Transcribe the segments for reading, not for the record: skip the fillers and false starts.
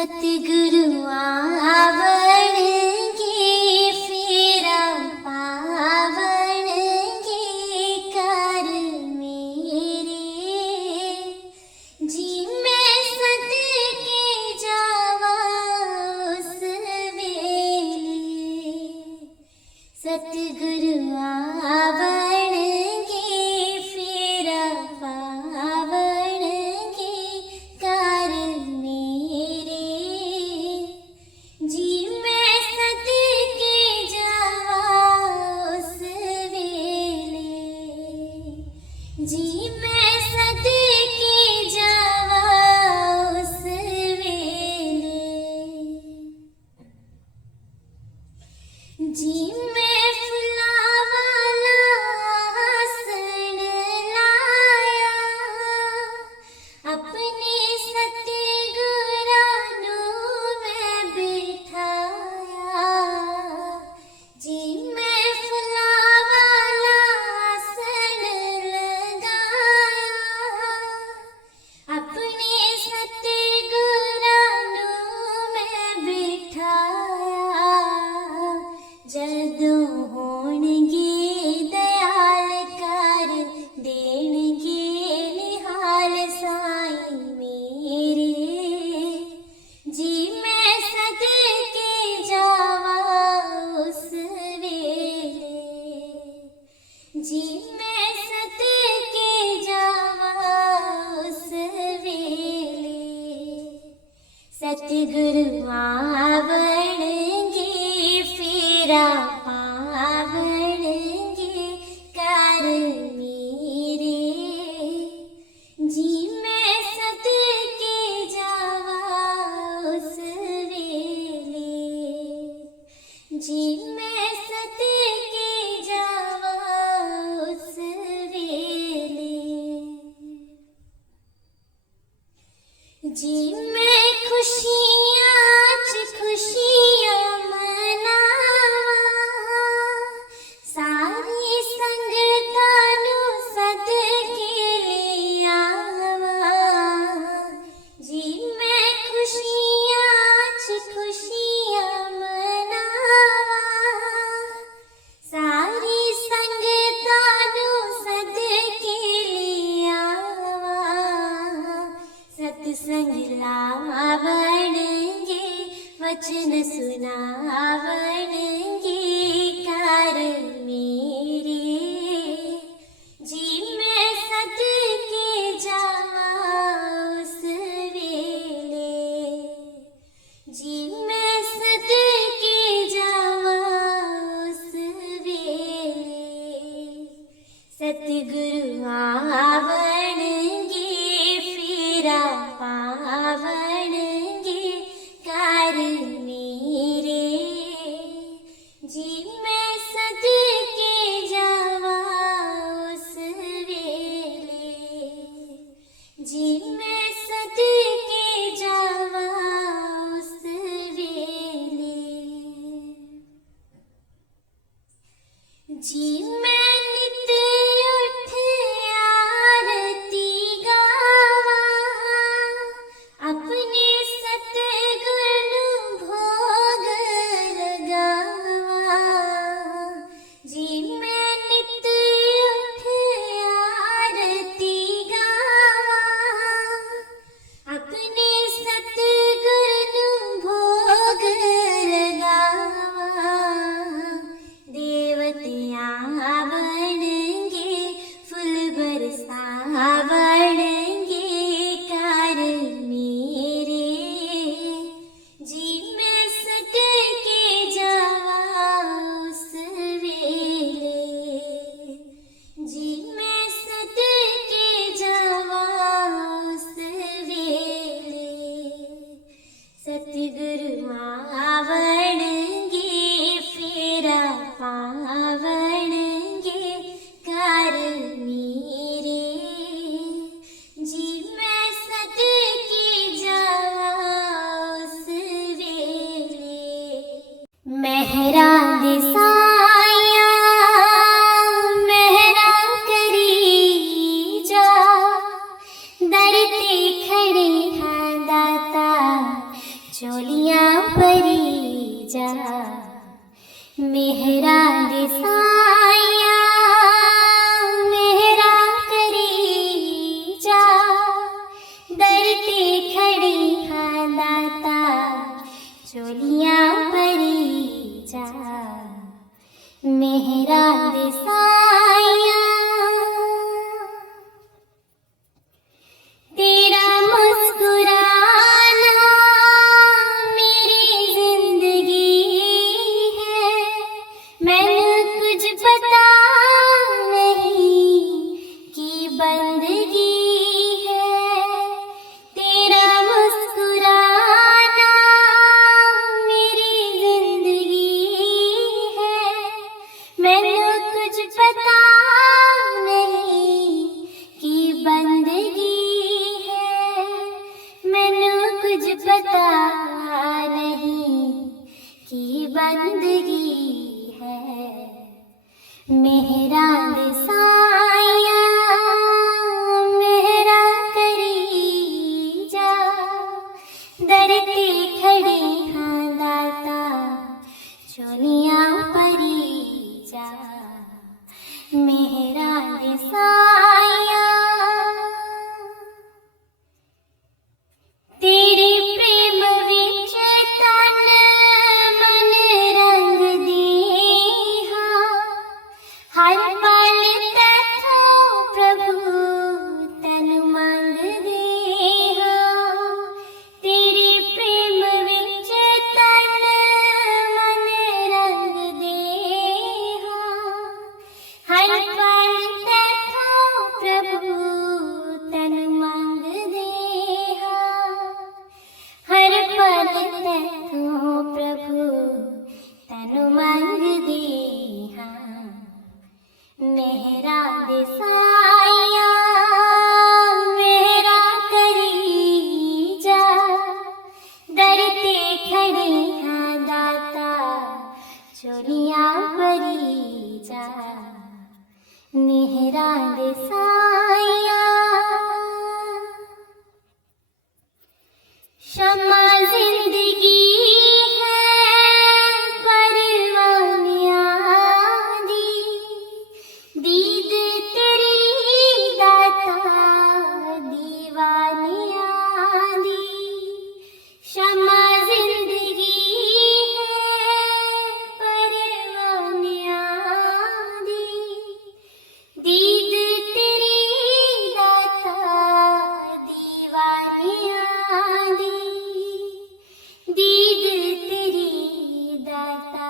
सतगुरु आवणगे फेरा पावणगे कर मेरे जी मैं सदके जावा उस वेले सतगुरु आवणगे फेरा पावणगे कर मेरे जी मैं सदके जावा उस वेले जी मैं सदके जावा उस वेले जी मैं फुलावाला आसन लाया अपने सतगुरां नूं मैं बिठाया जी मैं फुलावाला आसन लगाया अपने सतगुरां नूं मैं बिठाया जदों होणगे दयाल कर देणगे निहाल साईं मेरे जी मैं सदके जावा उस वेले जी मैं सदके जावा उस वेले सतगुरु आवणगे फेरा पावणगे कर मेरे जी मैं सदके जावा उस वेले जी मैं सदके जावा उस वेले जी मैं खुशियां च खुशियां मनावा सारी संगतां नूं सदके लियावा जी मैं खुशियां च खुशियां मनावा सारी संगतां नूं सदके लियावा सतसंग लावणगे वचन सुनावणगे कर मेरे जी मैं सदके जावा उस वेले जी मैं सदके जावा उस वेले सतगुरु आवणगे फेरा पावणगे कर मेरे जी मैं सदके जावा उस वेले जी मैं सदके जावा उस वेले जी मैं नित उठ आरती गावा अपने सतगुरु नूं भोग लगावा जी मैं नित उठ आरती गावा अपने सतगुरु नूं भोग लगावा देवते आवणगे फूल बरसावणगे कर मेरे जी मैं सदके जावा उस वेले जी मैं सदके जावा उस वेले सतगुरु आवणगे फेरा पावणगे कर मेरे जी मैं सदके जावा उस वेले मेहरा दे साया मेहरा करी जा दर ते खड़े हैं दाता चोलियां परी जा मेहरा दिसाया मेहरा करी जा दरते खड़ी हाँ दाता चोलियां परी जा मेहरा दिसाया तेरा मुस्कुराना मेरी जिंदगी है मैंने कुछ पता नहीं कि बंदगी है तेरा मुस्कुराना मेरी जिंदगी है मैंने कुछ पता नहीं कि बंदगी है मैंने कुछ पता नहीं कि बंदगी है मेहरा दिसाया मेहरा करी जा दरते खड़े हाँ दाता चोलियां परी जा मेहरा दिसाया तेरे प्रेम विच तन मन रंग दीहा हर पल तैथों प्रभु तन मंग देहा तेरे प्रेम विच तन मन रंग देहा हर पल तैथों प्रभु तन मंग देहा हर पल तैथों प्रभु तनु मंग देहा मेहरा दिसाया मेहरा करी जा दरते खड़े हाँ दाता चोलियां परी जा मेहरा दिसाया शम्मा जिंदगी है परवानिया दी दीद तेरी दाता दीवानिया दी शम्मा जिंदगी है परवानिया दी दीद तेरी दाता दीवानिया दी दीद तेरी दाता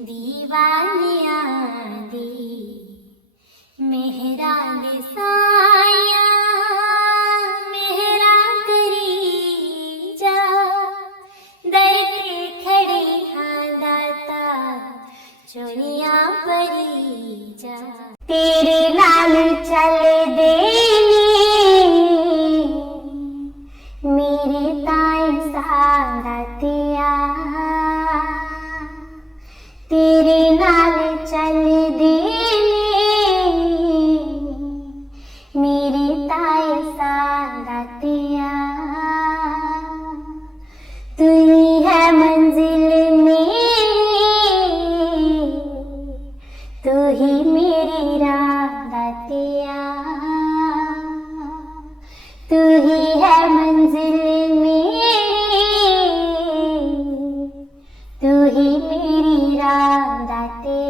दीवानिया दी मेहरा दिसाया मेहरा करी जा दरते खड़े हाँ दाता चोलियां परी जा तेरे नाल चल देनी मेरे ताए सारतिया तेरे नाल चल देनी मेरे ताए सारतिया तू ही है मंजिल मेरी तू ही मेरी राहतिया तू ही है मंजिल मेरी तू ही मेरी राहतिया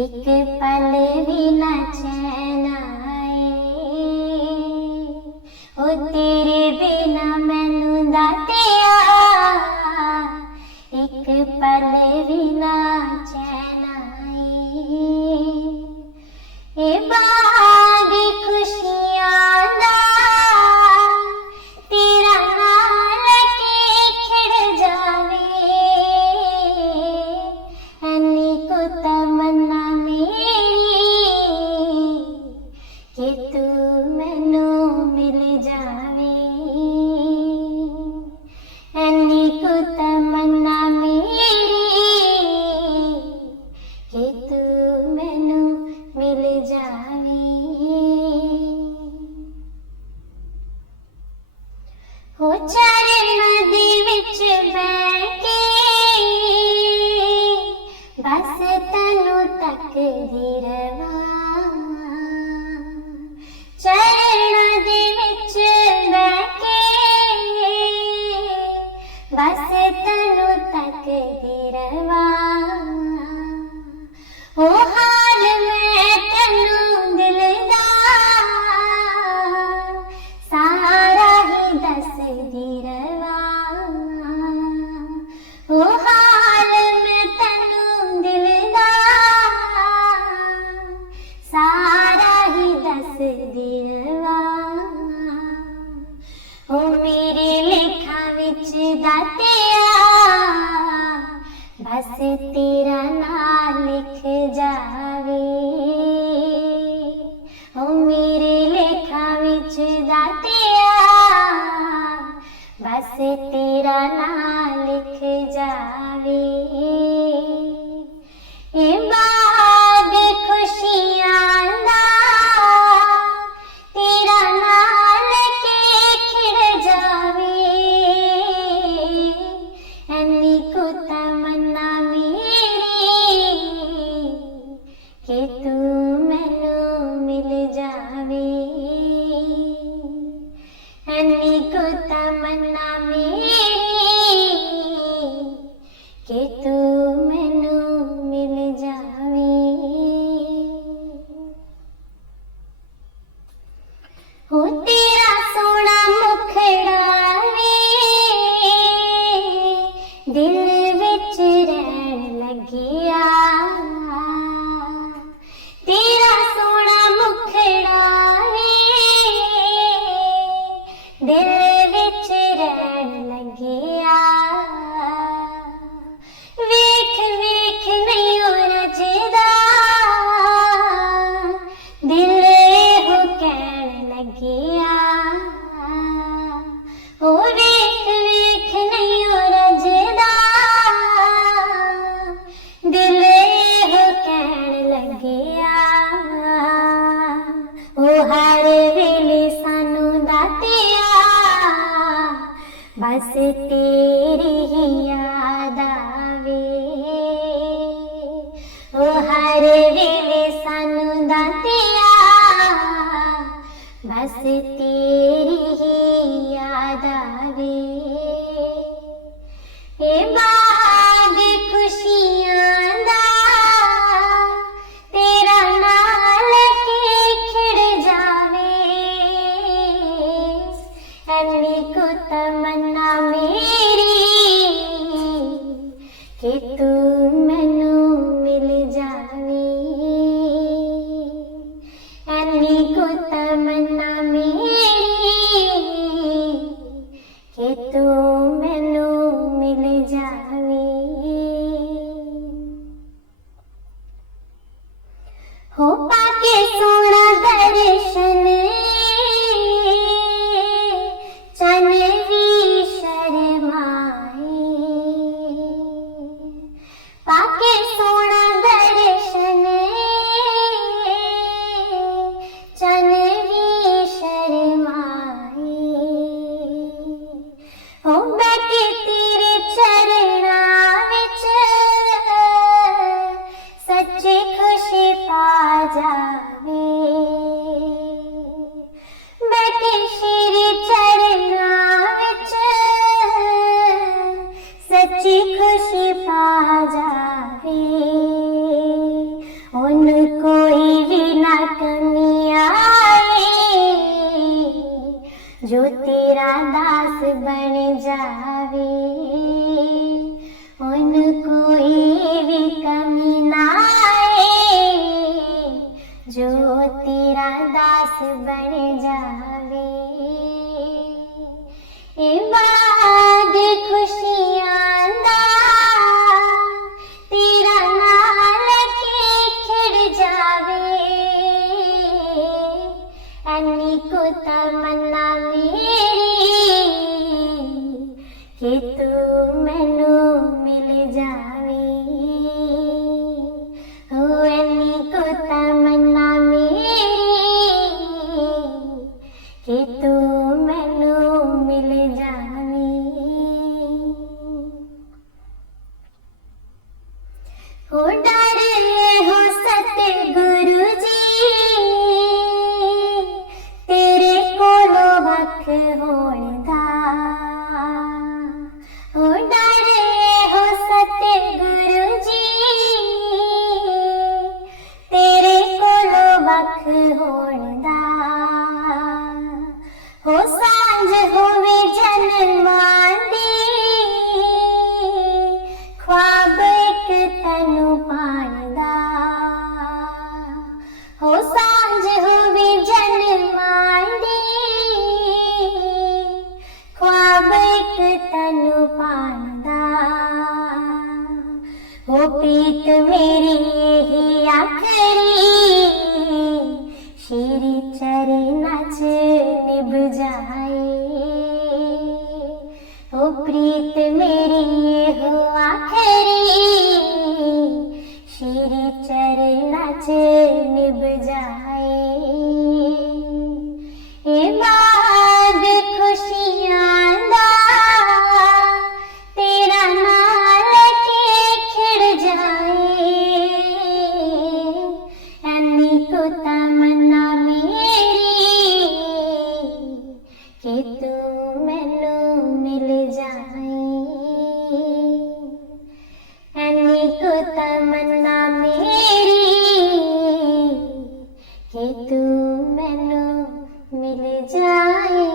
एक पल भी ना चैन आए ओ तेरे बिना मैनू दातिया एक पल भी ना चैन आए ए बाग खुशियां दा तेरा नाल के खिड़ जावे अन्नी को तमन्ना मेरी कि तू मैनू मिल जावे अन्नी को तमन्ना मेरी कि तू मैनू मिल जावे हो चरण दे विच बैठ के बस तैनू तकदी रवां चरण दे विच बैठ के बस तैनू तकदी रवां ओ हाल मैं तैनू दिल दा सारा ही दसदी रवां ओ हाल मैं तैनू दिल दा सारा ही दसदी रवां ओ मेरे लेखा विच दातिया बस तेरा नाम लिख जावे ओ मेरे लेखा विच दातिया बस तेरा नाम लिख जावे ए बाग खुशियां दा तेरा नाल के खिड़ जावे अन्नी को तमन्ना मेरी कि तू मैनू मिल जावे अन्नी को तमन्ना मेरी कि तू मैनू मिल जावे हो तेरा सोना मुखड़ा वे दिल विच रहन लगिया तेरा सोना मुखड़ा वे दिल विच रहन लगिया वेख वेख नहीं हो रजदा दिल हो कहन लगिया ओ वेख वेख नहीं हो रजदा दिल हो कहन लगिया ओ हर वेले सानू दातिया बस तेरी ही याद आवे ओ हर वेले सानू दातिया बस तेरी ही याद आवे ए बाग खुशियां दा तेरा नाल के खिड़ जावे अन्नी को तमन्ना मेरी कि तू मैनू मिल जावे अन्नी को तमन्ना मेरी कि तू मैनू मिल जावे हो पाके सोना दर्शन चन भी शर्माए पाके सोना दर्शन चन भी शर्माए हो बैठे तेरे चरणा विच सच्ची खुशी पा जावे बैठे श्री चरणा विच सच्ची खुशी पा जावे ओ दास बन जावे। बाग खुशियां दा तेरा नाल के खिड़ जावे। ऐनी को तमन्ना मेरी कि तू मैनू मिल जावे। हो ऐनी को तमन्ना मेरी कि तू मैनू मिल जावे। हो डर हो सतगुरु जी तेरे कोलो वख होण दा। हो डर हो सतगुरु जी तेरे कोलो वख होण दा। हो सांझ होवे जन्मां दी ख्वाब एक तैनू पाण दा। हो सांझ होवे जन्मां दी ख्वाब एक तैनू पाण दा। हो प्रीत मेरी ही आखरी श्री चरना च निभ जाए। हो प्रीत मेरी हो आखरी श्री चरना च निभ जाए। बाग खुशियां दा तेरा नाल के खिड़ जाए। ऐनी को तमन्ना मेरी कि तू मैनू मिल जाए। ऐनी को तमन्ना मेरी कि तू मैनू मिल जाए।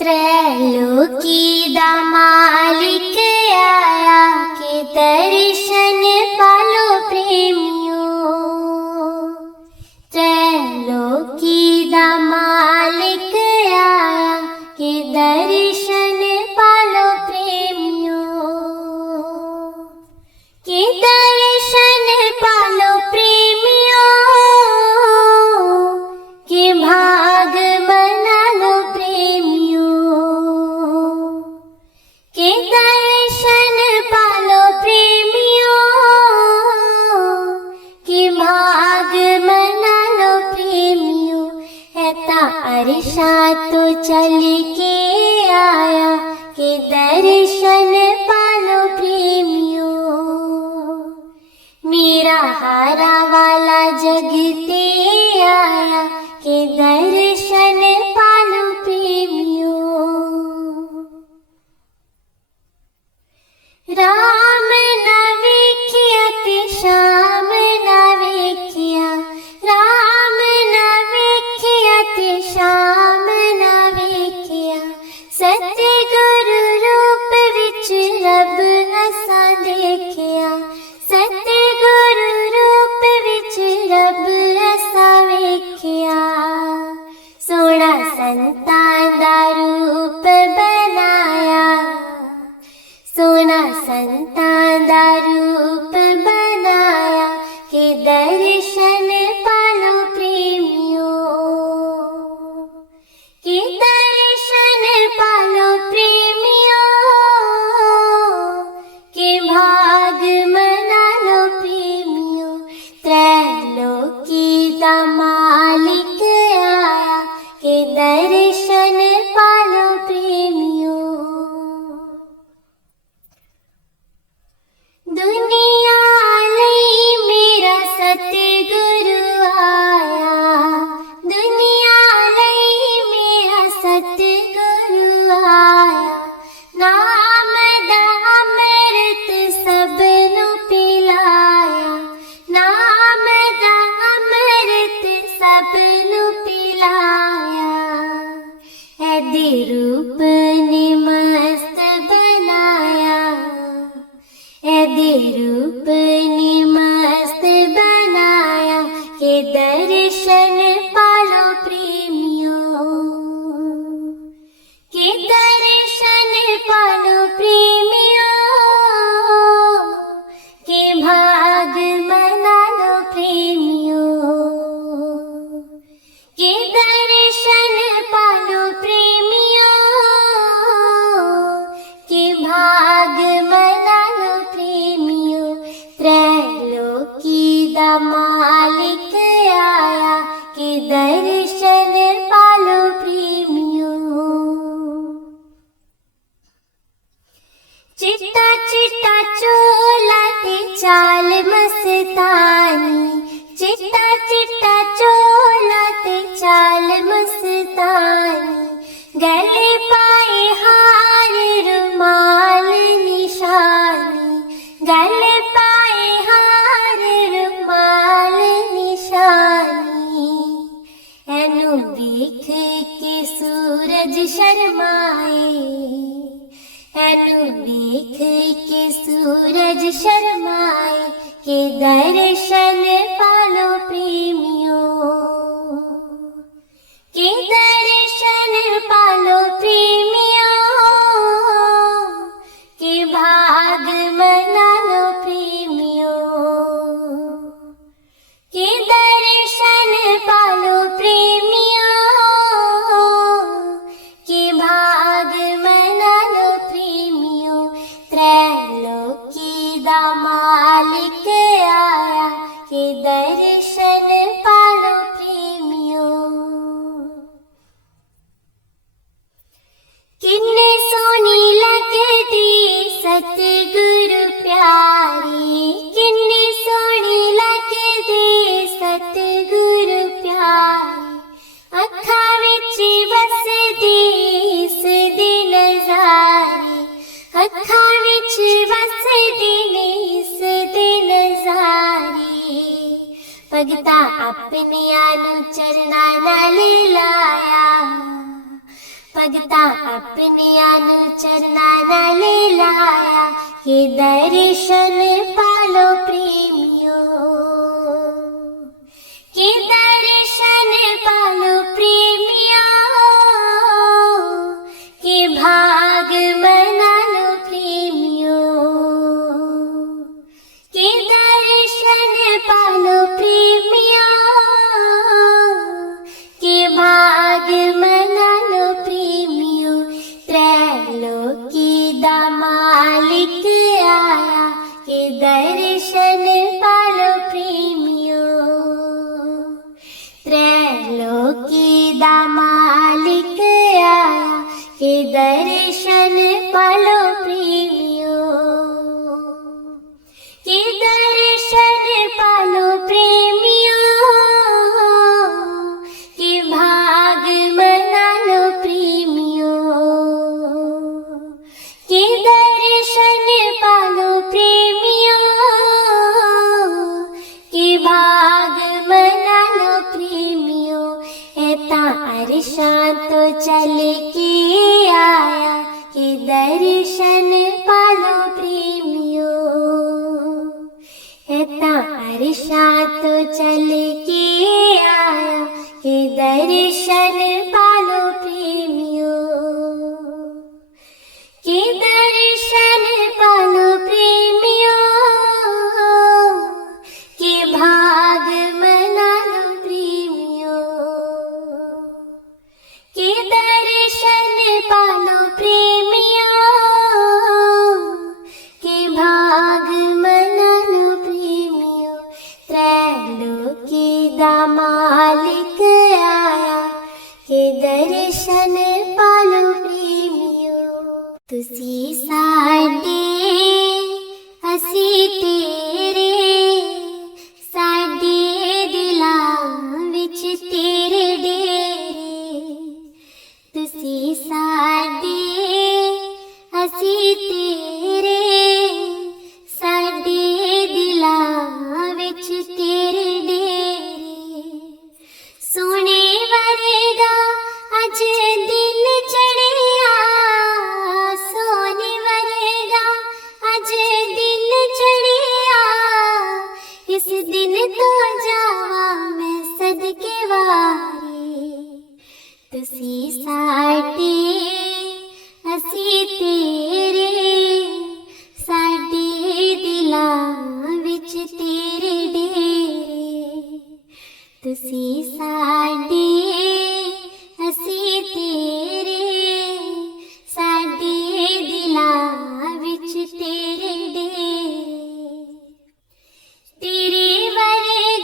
त्रैलोकी दा मालिक आया कि दर्शन पालो प्रेमियो। त्रैलोकी दा मालिक आया कि दर्शन पालो प्रेमियो। कि दर्शन पालो प्रेमियो कि भाग बना लो प्रेमियो। कि दर्शन पालो प्रेमियो कि भाग बना लो प्रेमियो। है ता अरशा तो चल के आया कि दर्शन पालो प्रेमियो। मेरा हारा वाला जगते आया कि दर्शन पालो प्रेमियो। राम न वेखिया ते श्याम न वेखिया। राम न वेखिया ते श्याम न वेखिया। सतगुरु रूप विच रब असा देखिया। सतगुरु रूप विच रब असा वेखिया। सोना संतां दा रूप बनाया। सोना संतां दा रूप बनाया कि दर्शन पालो प्रेमियो। कि दर्शन पालो प्रेमियो कि भाग मना लो प्रेमियो। त्रैलोकी दा मालिक आया कि दर्शन पालो प्रेमियो। दुनिया लई मेरा सतगुरु आया। दुनिया लई मेरा सतगुरु आया। नाम दा अमृत सबनू पिलाया। नाम दा अमृत सबनू पिलाया। ऐदे रूप ने मस्त बनाया। ऐदे रूप ने मस्त बनाया कि दर्शन पालो मालिक आया कि दर्शन पालो प्रेमियों। चिट्टा चिट्टा चोला ते चाल मस्तानी, चिट्टा चिट्टा चोला ते चाल मस्तानी, गले पाए हार रुमाल निशानी, गले पाए हार रुमाल निशानी। एनु देख के सूरज शर्माए, एनु देख के सूरज शर्माए के दर्शन पालो प्रेमियों, के दर्शन पालो प्रेमियों, के भाग मना लो प्रेमियों, के दर्शन पालो प्रेमियों, के भाग मना लो प्रेमियों। त्रैलोकी दा मालिक आया के दर्शन पालो प्रेमियों। किन्ने सोनी लगदी सतगुरु प्यारी, किन्नी सोनी लगदी सतगुरु प्यारी, अखां विच वसदी इस दी नज़ारी, अखां विच वसदी इस दी नज़ारी। भगतां अपनियां नूं चरनां नाल लाया, भगतां अपनियां नूं चरनां नाल लाया के दर्शन पालो प्रेमियों, के दर्शन पालो प्रेमियों, के भाग मना लो प्रेमियों, के दर्शन पालो प्रेमियों, के भाग मना लो प्रेमियों। त्रैलोकी दा मालिक आया के दर्शन पालो प्रेमियों, त्रैलोकी दा मालिक आया के दर्शन पालो प्रेमियों, के दर्शन पालो प्रेमियों, के भाग मना लो प्रेमियों, के दर्शन पालो प्रेमियों, के भाग मना लो प्रेमियों। एता अरशां तो चल के आया के दर्शन पालो प्रेमियों, एता अरशां तो चल के आया के दर्शन पालो प्रेमियों, के दर्शन पालो प्रेमियों, के भाग मना लो प्रेमियों, के दर्शन पालो प्रेमियों, के भाग मना लो प्रेमियों। त्रैलोकी दा मालिक आया के दर्शन पालो प्रेमियों। तुसी साडे असी तेरे, साडे दिलां विच तेरे डेरे, तुसी साडे असी तेरे, साडे दिलां विच तेरे डेरे। सोने वरेगा अज दिन चढ़िया, सोने वरेगा अज दिन चढ़िया, इस दिन तो जावा मैं सदके वारे। तुसी साडे असी तेरे, साडे दिलां विच तेरे डेरे, तुसी साडे असी तेरे, साडे दिलां विच तेरे डेरे। तेरे वरे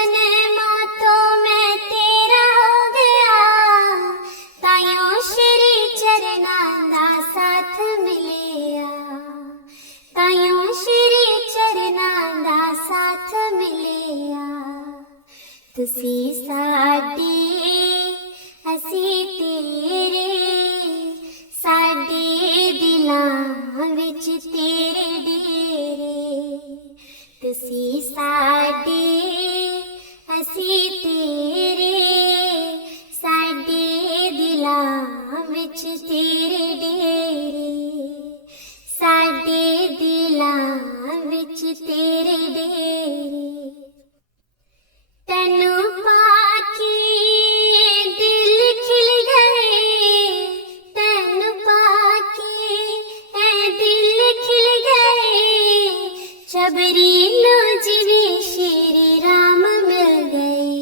जन्मों तो मैं तेरा हो गया, ताइयों श्री चरनां दा साथ मिलिया, ताइयों श्री चरनां दा साथ मिलिया। तुसी साडे असी तेरे, साडे दिलां विच तेरे डेरे। तुसी साडे असी तेरे, साडे दिलां विच तेरे डेरे, साडे दिलां विच तेरे डेरे। तैनू पाके दिल खिल गए, तैनू पाके ऐ दिल खिल गए। शबरी नू जिवें श्री राम मिल गए,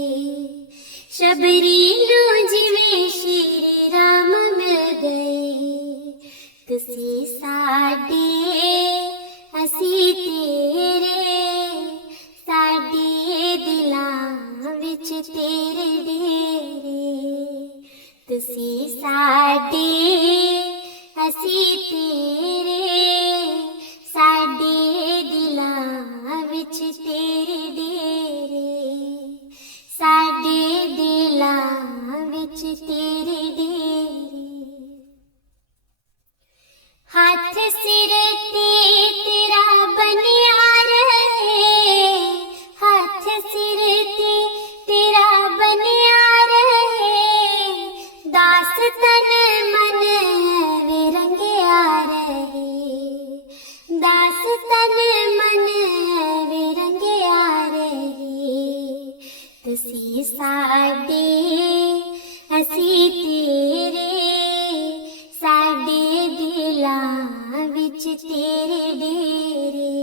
शबरी नू जिवें श्री राम मिल गए। तुसी साडे असी तेरे, साडे दिलां विच तेरे डेरे। तुसी साडे असी तेरे, साडे दिलां विच तेरे डेरे, साडे दिलां विच तेरे डेरे। हाथ सिर ते तेरा बनिया रहे, हाथ सिर ते तेरा बनिया रहे। दास तन मन वे रंगिया रहे, दास तन मन वे रंगिया रहे। तुसी साडे असी तेरे, साडे दिलां विच तेरे डेरे।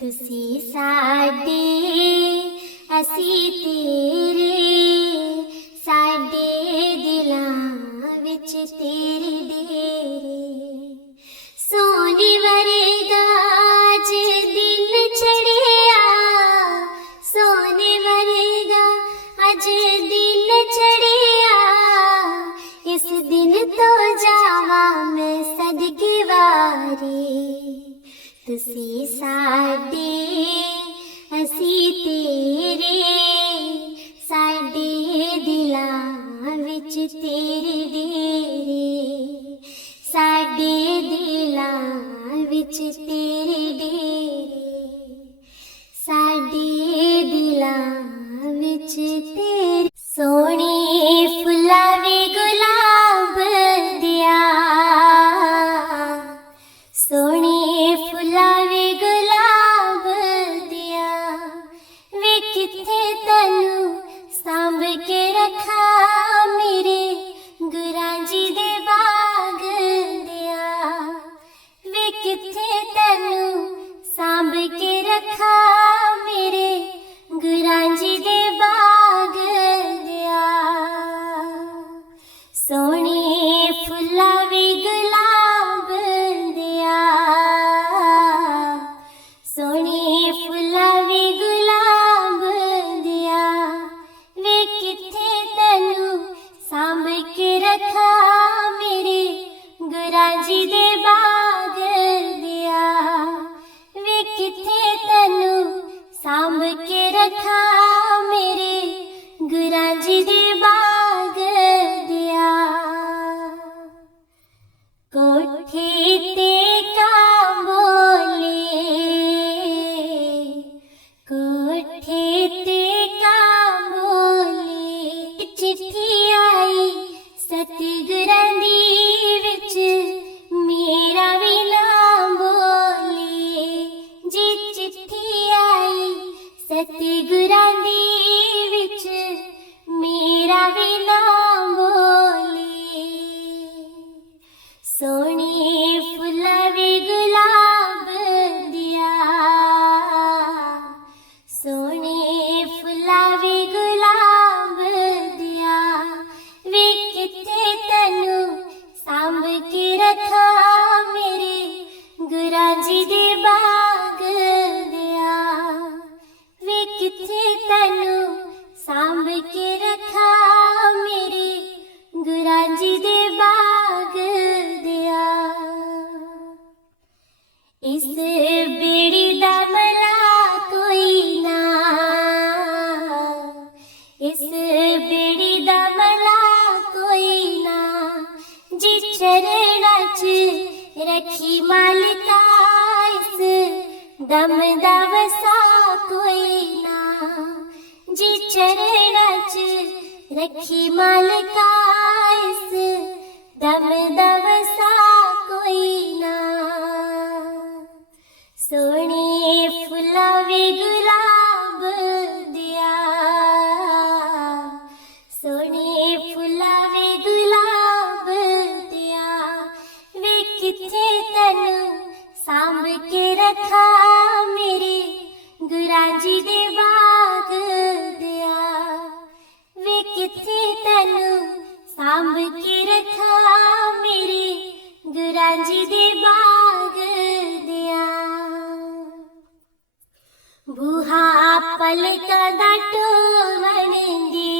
तुसी साडे असी तेरे, साडे दिलां विच तेरे डेरे। सोने वरेगा अज दिन चढ़िया, सोने वरेगा अज दिन चढ़िया। इस दिन तो जावा मैं सदके वारी। तुसी साडे असी तेरे, साडे दिलां विच तेरे डेरे, साडे दिलां विच तेरे डेरे, साडे दिलां विच तेरे। सोहणे फुल्लां वे गुलाब दिया, सोहणे फुल्लां वे गुलाब दिया। वे किथे तैनू सांभ के रखा, मेरे गुरां जी दे बाग दिया। वे किथे तैनू सांभ के रखा, मेरे गुरां जी दे बाग दिया। सोहणे फुल्लां वे गुलाब दिया, सोहणे फुल्लां वे गुलाब दिया। वे किथे तैनू सांभ के रखा, मेरे गुरां जी दे बाग दिया। वे किथे तैनू सांभ के रखा, मेरे गुरां जी दे बाग दिया। कोठे ते कां बोले, कोठे ते कां बोले। चिट्ठी आई सतगुरां दी विच मेरा भी नाम बोले। जी चिट्ठी आई सतगुरां दी विच मेरा भी नाम बोले। सोहणे फुल्लां वे गुलाब दिया, सोहणे फुल्लां वे गुलाब दिया। वे किथे तैनू सांभ के रखा, मेरे गुरां जी दे बाग दिया। वे किथे तैनू सांभ के रखा मेरे गुरां जी दे बाग दिया। इस बेड़ी दा मला कोई ना, इस बेड़ी दा मला कोई ना, जी चरणा च रखी मालिका इस दम दा वसा कोई ना, जी चरणा च रखी मालिका इस दम दा वसा कोई ना। सोने फुला वे गुलाब दिया, सोने फुला वे गुलाब दिया, वे किथे तैनू सांभ के रखा मेरे गुरां जी दे बाग दिया। वे किथे तैनू सांभ के रखा मेरे गुरां जी दे बाग दिया। बूहा पलकां दा टोवण दे,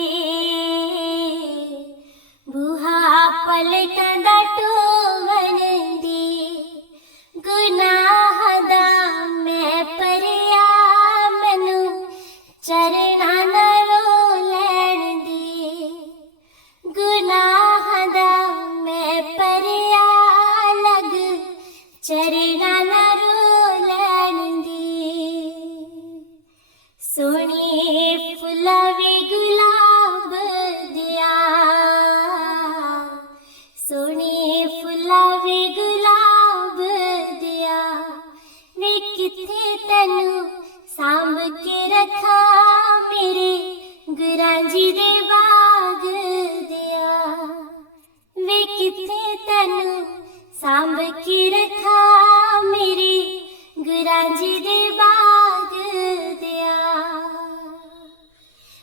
बूहा पलकां दा टोवण दे, गुनाह दा मैं भरिया मैनू चरणां नालों लैण दे, गुनाह दा मैं भरिया लग चरणां नालों लैण दे। सोने फुला वे गुलाब दिया, सोने फुला वे गुलाब दिया, वे किथे तैनू सांभ के रखा मेरे गुरां जी दे बाग दिया। वे किथे तैनू सांभ के रखा मेरे गुरां जी दे बाग दिया।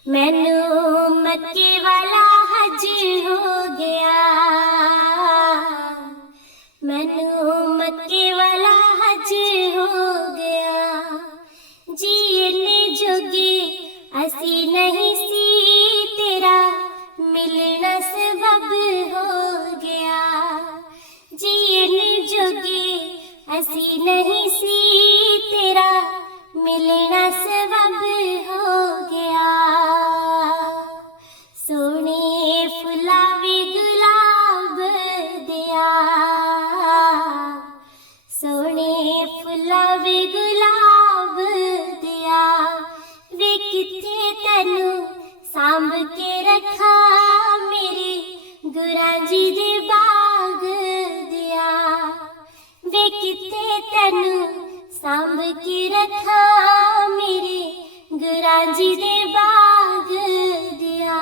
मैनू मक्के वाला हज हो गया, मैनू मक्के वाला हज हो गया, जीने जोगे असी नहीं सी तेरा मिलना सबब हो गया, जीने जोगे असी नहीं सी तेरा मिलना सबब हो गया। सोने फुला वे गुलाब दिया, सोने फुला वे गुलाब दिया, वे किथे तैनू सांभ के रखा मेरे गुरां जी दे बाग दिया। वे किथे तैनू सांभ के रखा मेरे गुरां जी दे बाग दिया।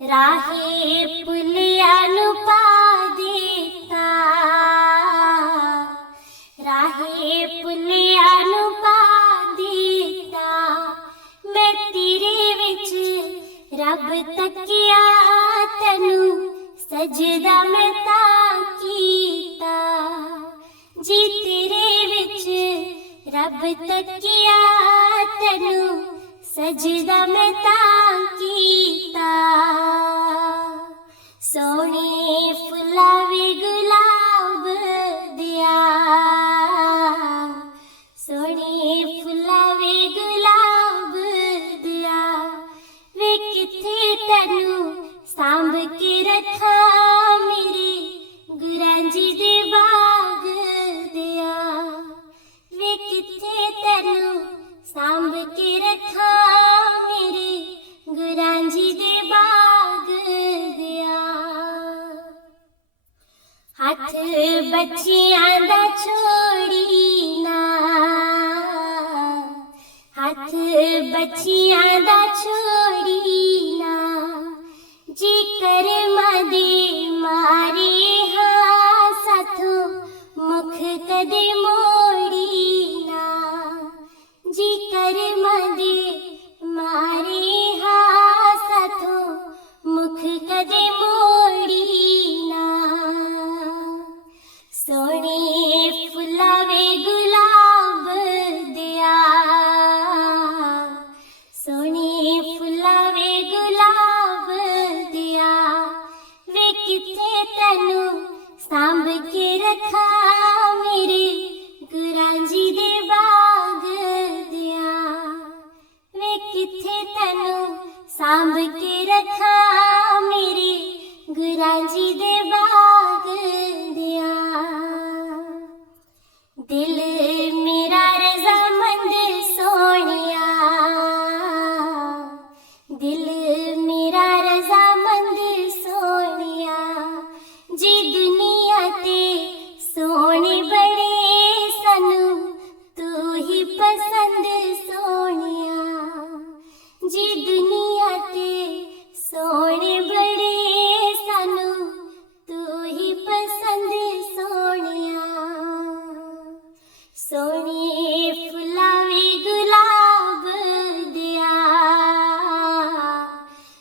राहे पुलिया नू पा देता, राहे पुलिया नू पा देता, मैं तेरे विच रब तकिया तैनू सजदा मैं तां कीता, जी तेरे विच रब तकिया तैनू सजदा मैं तां कीता। सोने फुला वे गुलाब दिया, सोने फुला वे गुलाब दिया, वे किथे तैनू सांभ के रखा मेरे गुरां जी दे बाग दिया। वे किथे तैनू सांभ के रखा मेरे गुरां जी दे बाग दिया। हथ बच्चियां दा छोड़ी ना, हथ बच्चियां दा छोड़ी ना, जी कर्मां दे मारे हाँ साथों मुख कदे मोड़ी ना, जी कर्मां दे मारे हाँ साथों मुख कदे मोड़ी ना। सोने फुला वे गुलाब दिया, सोने किथे तैनू सांभ के रखा मेरे गुरां जी दे बाग दिया। दिल मेरा रज़ामंद सोहणिया, दिल मेरा रज़ामंद सोहणिया, जी दुनिया ते सोहणे बड़े सानू तू ही पसंद सोहणिया, जी दुनिया ते सोहणे बड़े सानू तू ही पसंद सोहणिया। सोहणे फुलावे गुलाब दिया,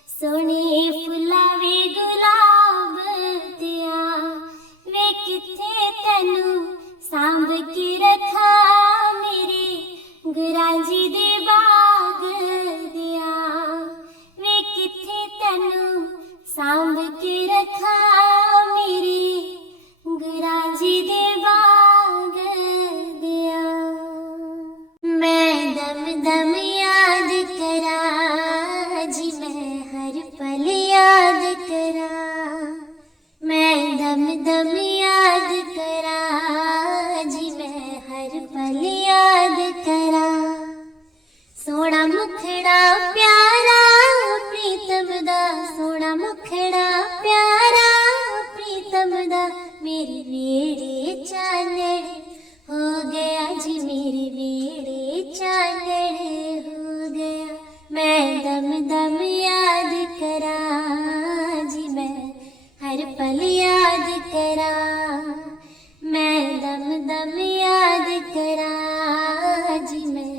सोहणे फुलावे गुलाब दिया, वे किथे तैनू सांभ के रखा मेरे गुरां जी दे बाग दिया। वे किथे तैनू सांभ के रखा मेरे गुरां जी दे बाग दिया। मैं दम दम याद करा जी, मैं हर पल याद करा, मैं दम दम याद करा जी, मैं हर पल याद करा। सोहणा मुखड़ा प्यारा प्रीतम दा, सोहणा मुखड़ा प्यारा प्रीतम दा, मेरे वेड़े चानण हो गया जी, मेरे वेड़े चानण हो गया। मैं दम दम याद करा जी, मैं हर पल याद करा, मैं दम दम याद करा जी, मैं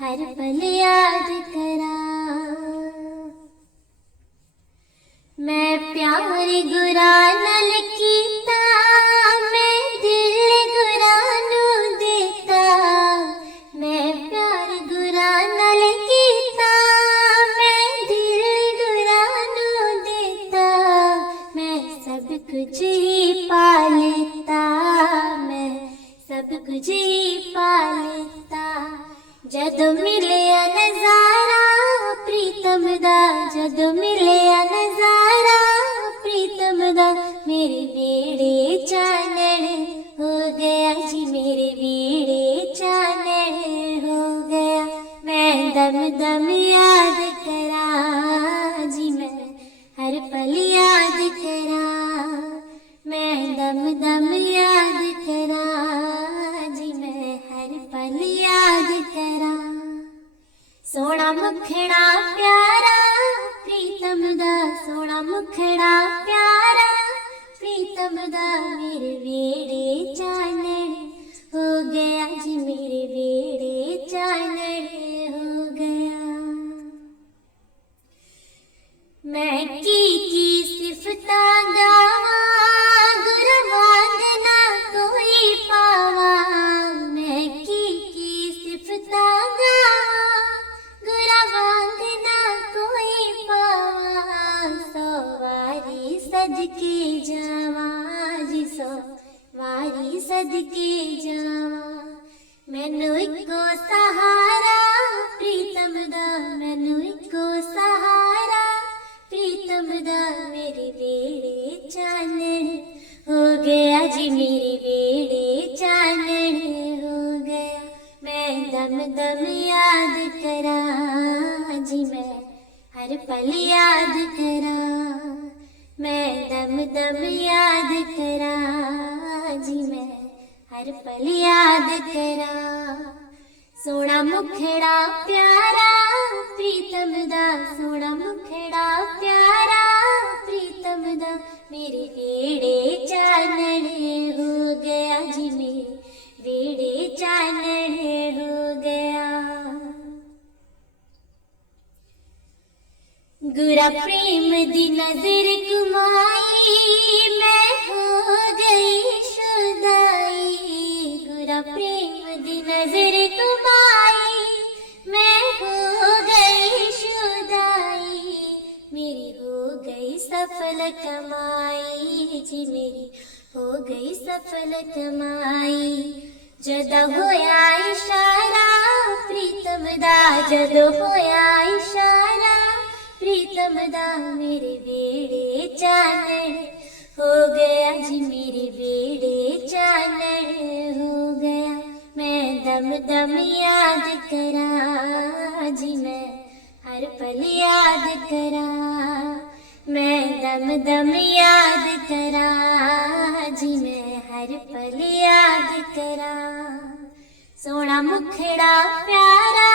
हर पल याद करा। मैं प्यार गुरा नल कीता, मैं दिल गुरा नू देता, मैं प्यार गुरा नल कीता, मैं दिल गुरा नू देता, मैं सब कुछ ही पा लेता, मैं सब कुछ ही पा लेता। जदों मिलिया नज़ारा प्रीतम दा, जदों मिलिया नज़ारा प्रीतम दा, मेरे वेड़े चानण हो गया जी, मेरे वेड़े चानण हो गया। मैं दम दम याद करा जी, मैं हर पल याद करा, मैं दम दम याद करा जी, मैं हर पल याद करा। सोहणा मुखड़ा प्यारा प्रीतम दा, सोहणा मुखड़ा प्यारा प्रीतम दा, मेरे वेड़े चानण हो गया जी, मेरे वेड़े चानण हो गया। मैं की सिफतां गावां गुरा वांग ना कोई पावा, मैं की सिफतां गावां गुरा वांग ना कोई पावा। सौ वारी सदके जावां जी, सौ वारी सदके जावां, मैनू इको सहारा प्रीतम दा, मैनू इको सहारा प्रीतम दा, मेरे वेड़े चानण हो गया जी, मेरे वेड़े चानण हो गया। मैं दम दम याद करा जी, मैं हर पल याद करा, मैं दम दम याद करा जी, मैं हर पल याद करा। सोहणा मुखड़ा प्यारा प्रीतम दा, सोहणा मुखड़ा प्यारा प्रीतम दा, मेरे वेड़े चानण हो गया जी, मेरे वेड़े चानण हो गया। गुरा प्रेम दी नजर कुमाई, मैं हो गई शुदाई, गुरा प्रेम दी नजर कुमाई, मैं हो गई शुदाई, मेरी हो गई सफल कमाई जी, मेरी हो गई सफल कमाई। ਜਦੋਂ ਹੋਇਆ ਇਸ਼ਾਰਾ ਪ੍ਰੀਤਮ ਦਾ, ਜਦੋਂ ਹੋਇਆ ਇਸ਼ਾਰਾ ਪ੍ਰੀਤਮ ਦਾ, ਮੇਰੇ ਵੇੜੇ ਚਾਨਣ ਹੋ ਗਿਆ ਜੀ, ਮੇਰੇ ਵੇੜੇ ਚਾਨਣ ਹੋ ਗਿਆ। मैं दम दम याद करा जी, मैं हर पल याद करा, मैं दम दम याद करा जी, मैं हर पल याद करा। सोना मुखड़ा प्यारा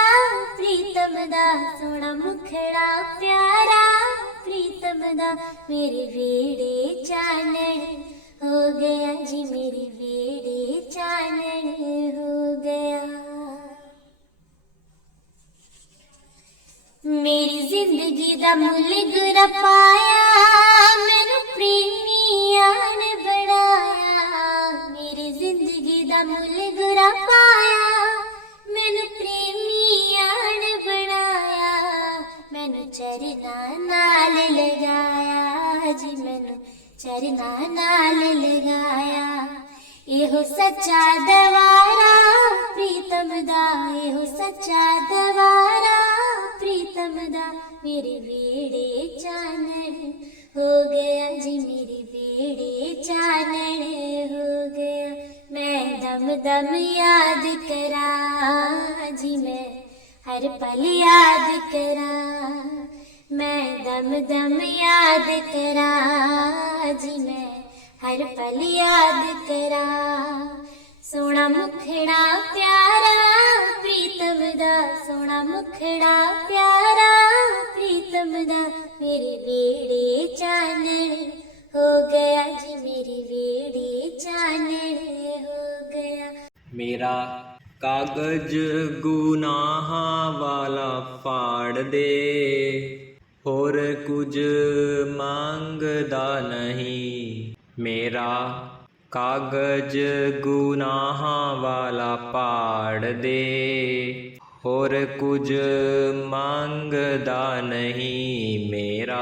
प्रीतम दा, सोना मुखड़ा प्यारा प्रीतम दा, मेरे वेड़े चानण हो गया जी, मेरे वेड़े चानण हो गया। मेरी जिंदगी दा मुल गुरा पाया, मैनू प्रेमिया ने बनाया। मेरी जिंदगी दा मुल गुरा पाया, मैनू प्रेमिया ने बनाया। मैनू चरना नाल लगाया जी, मैनू चरना नाल लगाया। एहो सच्चा दवारा प्रीतम दा, एहो सच्चा दवारा प्रीतम दा, मेरे वेड़े चानण हो गया जी, मेरे वेड़े चानण हो गया। मैं दम दम याद करा जी, मैं हर पल याद करा, मैं दम दम याद करा जी, मैं हर पल याद करा। सोना मुखड़ा प्यारा प्रीतम दा, सोना मुखड़ा प्यारा प्रीतम दा, मेरे वेड़े चानण हो गया जी, मेरे वेड़े चानण हो गया। मेरा कागज गुनाहां वाला फाड़ दे, होर कुछ मंगदा नहीं। मेरा कागज गुनाहां वाला फाड़ दे, होर कुछ मंगदा नहीं। मेरा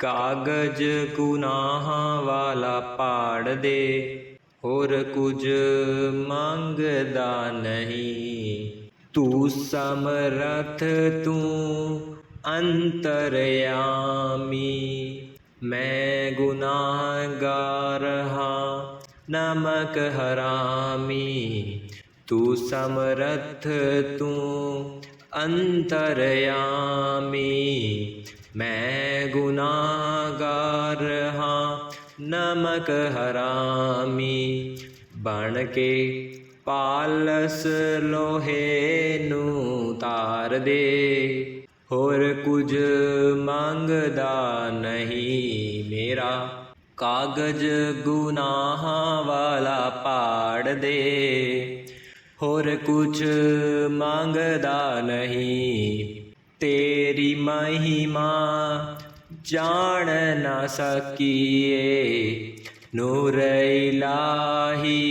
कागज गुनाहां वाला फाड़ दे, होर कुछ मंगदा नहीं। तू समरथ तू अंतरयामी, मैं गुनाहगार हाँ नमक हरामी। तू समरथ तू अंतरयामी, मैं गुनाहगार हाँ नमक हरामी। बन के पालस लोहे नू तार दे, होर कुछ मंगदा नहीं। मेरा कागज गुनाहां वाला फाड़ दे, होर कुछ मंगदा नहीं। तेरी महिमा जान न सकिए, नूर इलाही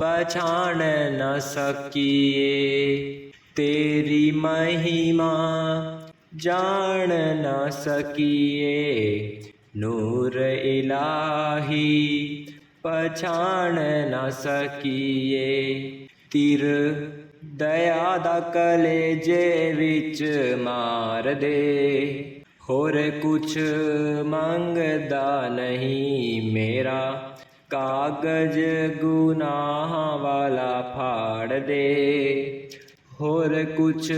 पछाण न सकिए। तेरी महिमा जान न सकिए, नूर इलाही पछाण न सकिए। तीर दया दा कलेजे विच मार दे, होर कुछ मंगदा नहीं। मेरा कागज गुनाहां वाला फाड़ दे, होर कुछ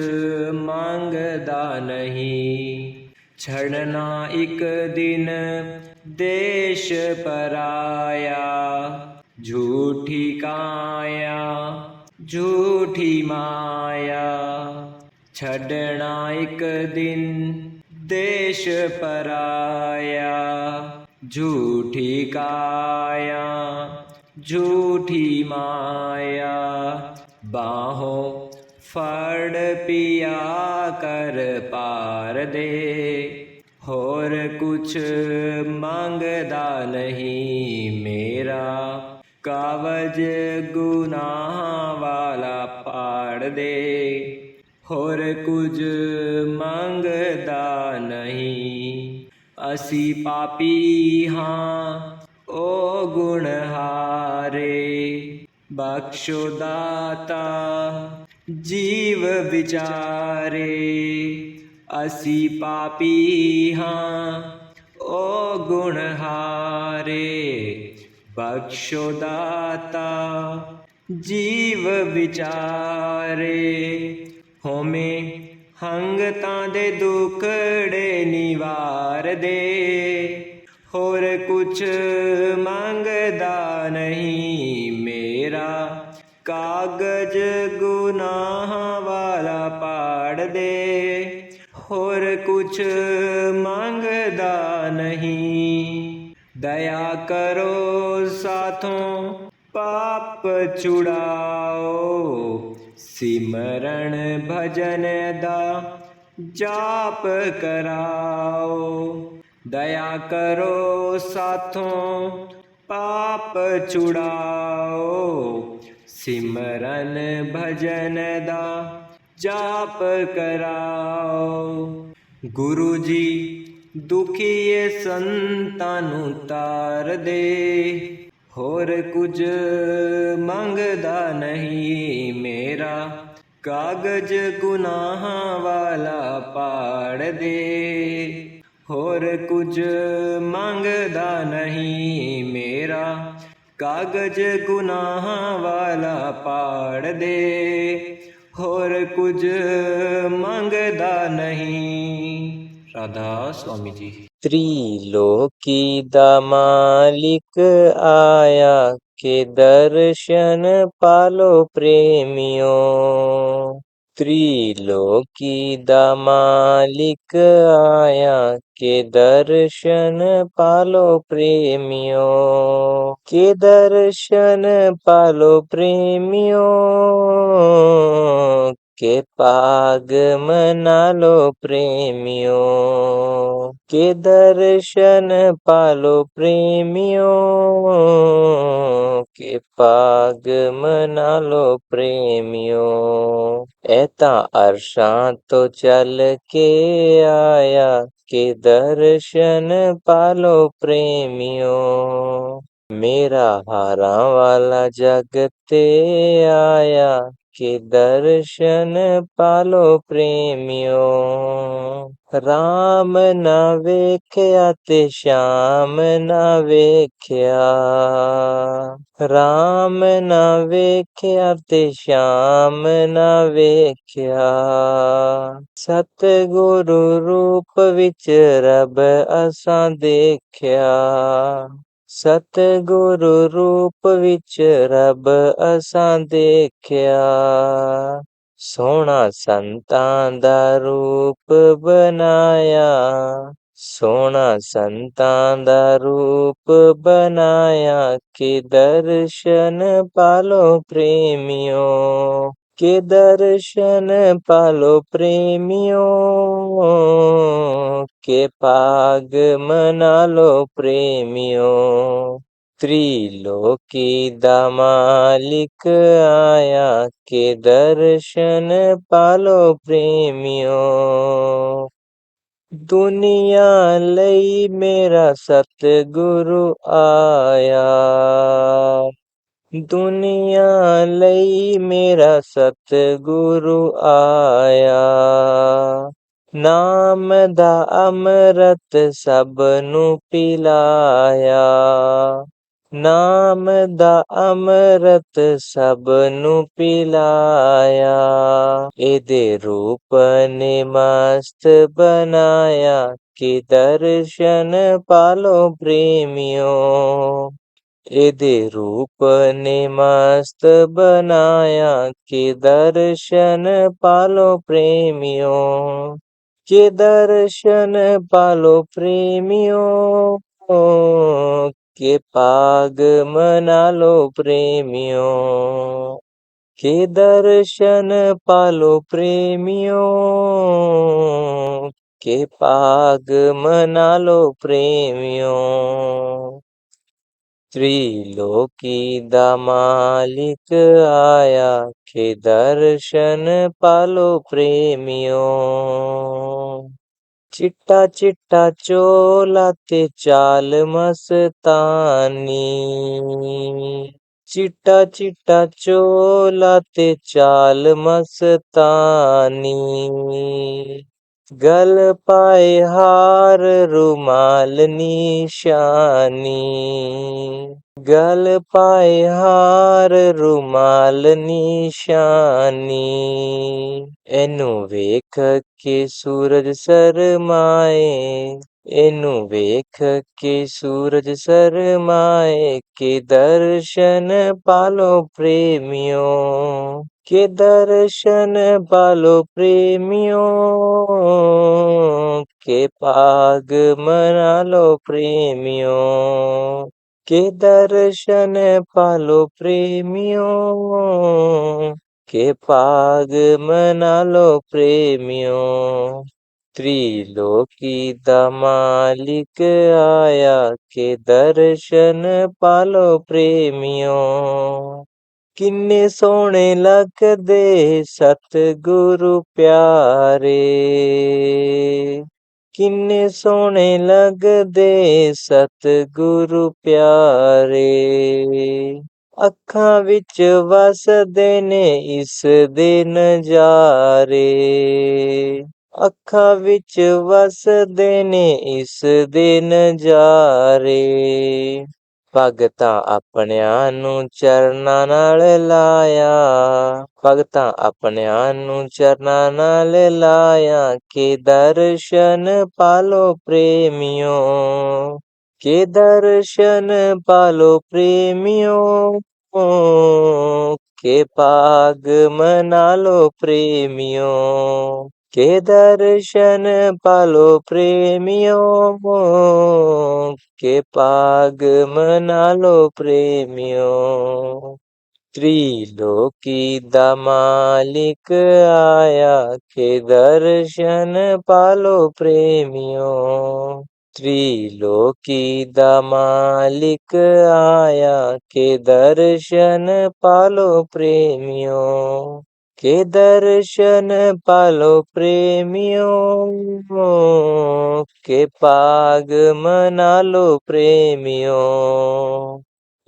मंगदा नहीं। छड़ना एक दिन देश पराया, झूठी काया झूठी माया। छड़ना एक दिन देश पराया, झूठी काया झूठी माया। बाहों फड़ पिया कर पार दे, होर कुछ मंगदा नहीं। मेरा कावज गुनाह वाला फाड़ दे, होर कुछ मंगदा नहीं। असी पापी हाँ ओ गुण हारे, ਬਖਸ਼ੋ ਦਾਤਾ ਜੀਵ ਵਿਚਾਰੇ। ਅਸੀਂ ਪਾਪੀ ਹਾਂ ਓ ਗੁਣ ਹਾਰੇ। ਬਖਸ਼ੋ ਦਾਤਾ ਜੀਵ ਵਿਚਾਰੇ। ਹੋਮੇ ਹੰਗਤਾਂ ਦੇ ਦੁਖੜੇ ਨਿਵਾਰ ਦੇ। ਹੋਰ ਕੁਛ ਮੰਗਦਾ ਨਹੀਂ ਮੇਰਾ, ਕਾਗਜ਼ ਗੁਨਾਹਾਂ ਵਾਲਾ ਪਾੜ ਦੇ। ਹੋਰ ਕੁਛ ਮੰਗਦਾ ਨਹੀਂ, ਦਇਆ ਕਰੋ ਸਾਥੋਂ ਪਾਪ ਛੁਡਾਓ। ਸਿਮਰਨ ਭਜਨ ਦਾ ਜਾਪ ਕਰਾਓ। ਦਇਆ ਕਰੋ ਸਾਥੋਂ ਪਾਪ ਛੁਡਾਓ। ਸਿਮਰਨ ਭਜਨ ਦਾ ਜਾਪ ਕਰਾਓ। ਗੁਰੂ ਜੀ ਦੁਖੀਏ ਸੰਤਾਂ ਨੂੰ ਤਾਰ ਦੇ। ਹੋਰ ਕੁਝ ਮੰਗਦਾ ਨਹੀਂ ਮੇਰਾ, ਕਾਗਜ਼ ਗੁਨਾਹਾਂ ਵਾਲਾ ਪਾੜ ਦੇ। ਹੋਰ ਕੁਝ ਮੰਗਦਾ ਨਹੀਂ ਮੇਰਾ, ਕਾਗਜ਼ ਗੁਨਾਹਾਂ ਵਾਲਾ ਪਾੜ ਦੇ। ਹੋਰ ਕੁਝ ਮੰਗਦਾ ਨਹੀਂ। ਰਾਧਾ स्वामी जी। त्रिलोकी दा मालिक आया, के दर्शन पालो प्रेमियो। त्रिलोकी दा मालिक आया, के दर्शन पालो प्रेमियो। के दर्शन पालो प्रेमियो, के पाग मना लो प्रेमियो। के दर्शन पालो प्रेमियो, के पाग मना लो प्रेमियो। ऐता अरशां तो चल के आया, के दर्शन पालो प्रेमियो। मेरा हारां वाला जग ते आया, के दर्शन पालो प्रेमियो। राम ना वेख्या ते श्याम ना वेख्या। राम ना वेख्या ते श्याम ना वेख्या। सतगुरु रूप विच रब असां देखया। सतगुरु रूप विच रब असां देखया। सोहना संतां दा रूप बनाया। सोहना संतां दा रूप बनाया, के दर्शन पालो प्रेमियो। के दर्शन पालो प्रेमियो, के पाग मना लो प्रेमियो। त्रिलोकी दा मालिक आया, के दर्शन पालो प्रेमियो। दुनिया लई मेरा सतगुरु आया। दुनिया लई मेरा सतगुरु आया। नाम दा अमृत सब नू पिलाया। नाम दा अमृत सब नू पिलाया। एदे रूप ने मस्त बनाया, के दर्शन पालो प्रेमियो। एदे रूप ने मस्त बनाया, के दर्शन पालो प्रेमियो। के दर्शन पालो प्रेमियो, के पाग मना लो प्रेमियो। के दर्शन पालो प्रेमियो, के पाग मना लो प्रेमियो। त्रिलोकी दा मालिक आया, के दर्शन पालो प्रेमियो। चिट्टा चिट्टा चोला ते चाल मस्तानी। चिट्टा चिट्टा चोला ते चाल मस्तानी, गल पाए हार रुमाल निशानी, गल पाए हार रुमाल निशानी। एनू वेख के सूरज शरमाए, एनू वेख के सूरज शरमाए, के दर्शन पालो प्रेमियों, के दर्शन पालो प्रेमियों, के पाग मना लो प्रेमियों, के दर्शन पालो प्रेमियों, के पाग मना लो प्रेमियों। त्रिलोकी दा मालिक आया, के दर्शन पालो प्रेमियों। किन्ने सोहणे लगदे सतगुरु प्यारे, किन्ने सोहणे लगदे सतगुरु प्यारे। ਅੱਖਾਂ ਵਿੱਚ ਵਸਦੇ ਨੇ ਇਸ ਦੇ ਨਜ਼ਾਰੇ, ਅੱਖਾਂ ਵਿੱਚ ਵਸਦੇ ਨੇ ਇਸ ਦੇ ਨਜ਼ਾਰੇ। ਭਗਤਾਂ ਆਪਣਿਆਂ ਨੂੰ ਚਰਨਾਂ ਨਾਲ ਲਾਇਆ, ਭਗਤਾਂ ਆਪਣਿਆਂ ਨੂੰ ਚਰਨਾਂ ਨਾਲ ਲਾਇਆ, ਕੇ ਦਰਸ਼ਨ ਪਾਲੋ ਪ੍ਰੇਮਿਓ, के दर्शन पालो प्रेमियों, के पाग मना लो प्रेमियों, के दर्शन पालो प्रेमियों, के पाग मना लो प्रेमियों। त्रिलोकी दा मालिक आया, के दर्शन पालो प्रेमियों। त्रिलोकी दा मालिक आया, के दर्शन पालो प्रेमियों, के दर्शन पालो प्रेमियों, के पाग मना लो प्रेमियों।